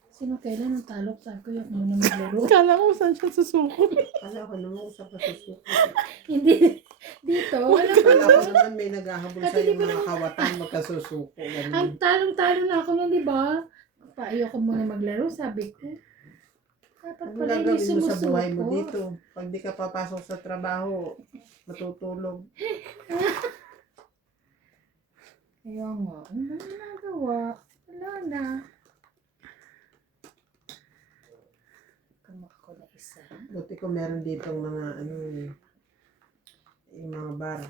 Sino kailan ng talok? Sabi ko yung muna maglaro. kala ko saan siya susuko. Kala ko naman usap pa susuko. Hindi. Dito. Wala pa. Kala ko naman may naghahabol Kasi sa di yung ba mga naman- kawatan magkasusuko. Ang Ganun. talong-talong na ako nun, di ba? Ayoko muna maglaro, sabi ko. Dapat Ano pala hindi gagawin mo sa buhay mo sumusuko. dito? Pag di ka papasok sa trabaho, matutulog. Kaya nga, ano na ginagawa? Wala na. Kamak ako na isa. Buti ko meron dito mga ano yung mga bar.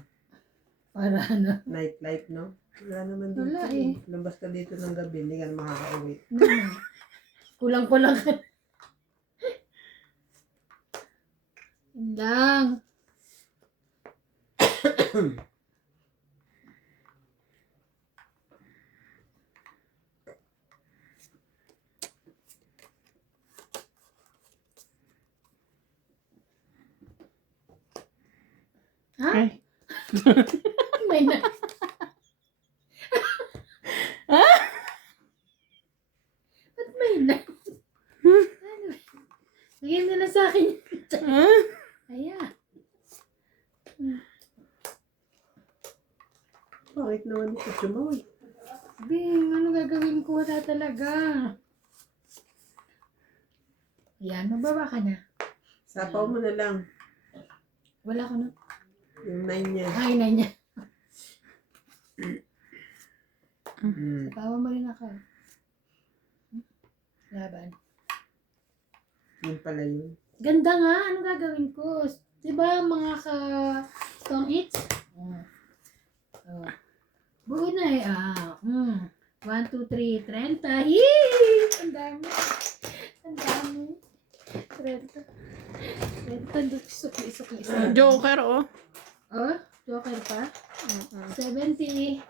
Para ano. Nightlife, no? Wala naman dito. Wala eh. Labas ka dito ng gabi, hindi ka na makakauwi. Kulang-kulang. Yun lang. Ha? Ay. May na. Ba't may na? Ano? Bigyan mo na sa akin. Ah? Ayan. Bakit naman ito chumoy? Bing, ano gagawin ko? Wala talaga. Ayan, mababa ka na. Sapaw mo na lang. Wala ka na. Yung 9 niya. Ay, na niya. Mm. Bawa mo rin ako. Laban. Yun pala yun. Ganda nga. Ano gagawin ko? Diba mga ka-stone hits? Oh. Buo na eh. 1, 2, 3, 30. Yee! Ang dami. Ang dami. 30. 30. Sukli. Joker, oh. Oh, joker pa. 70.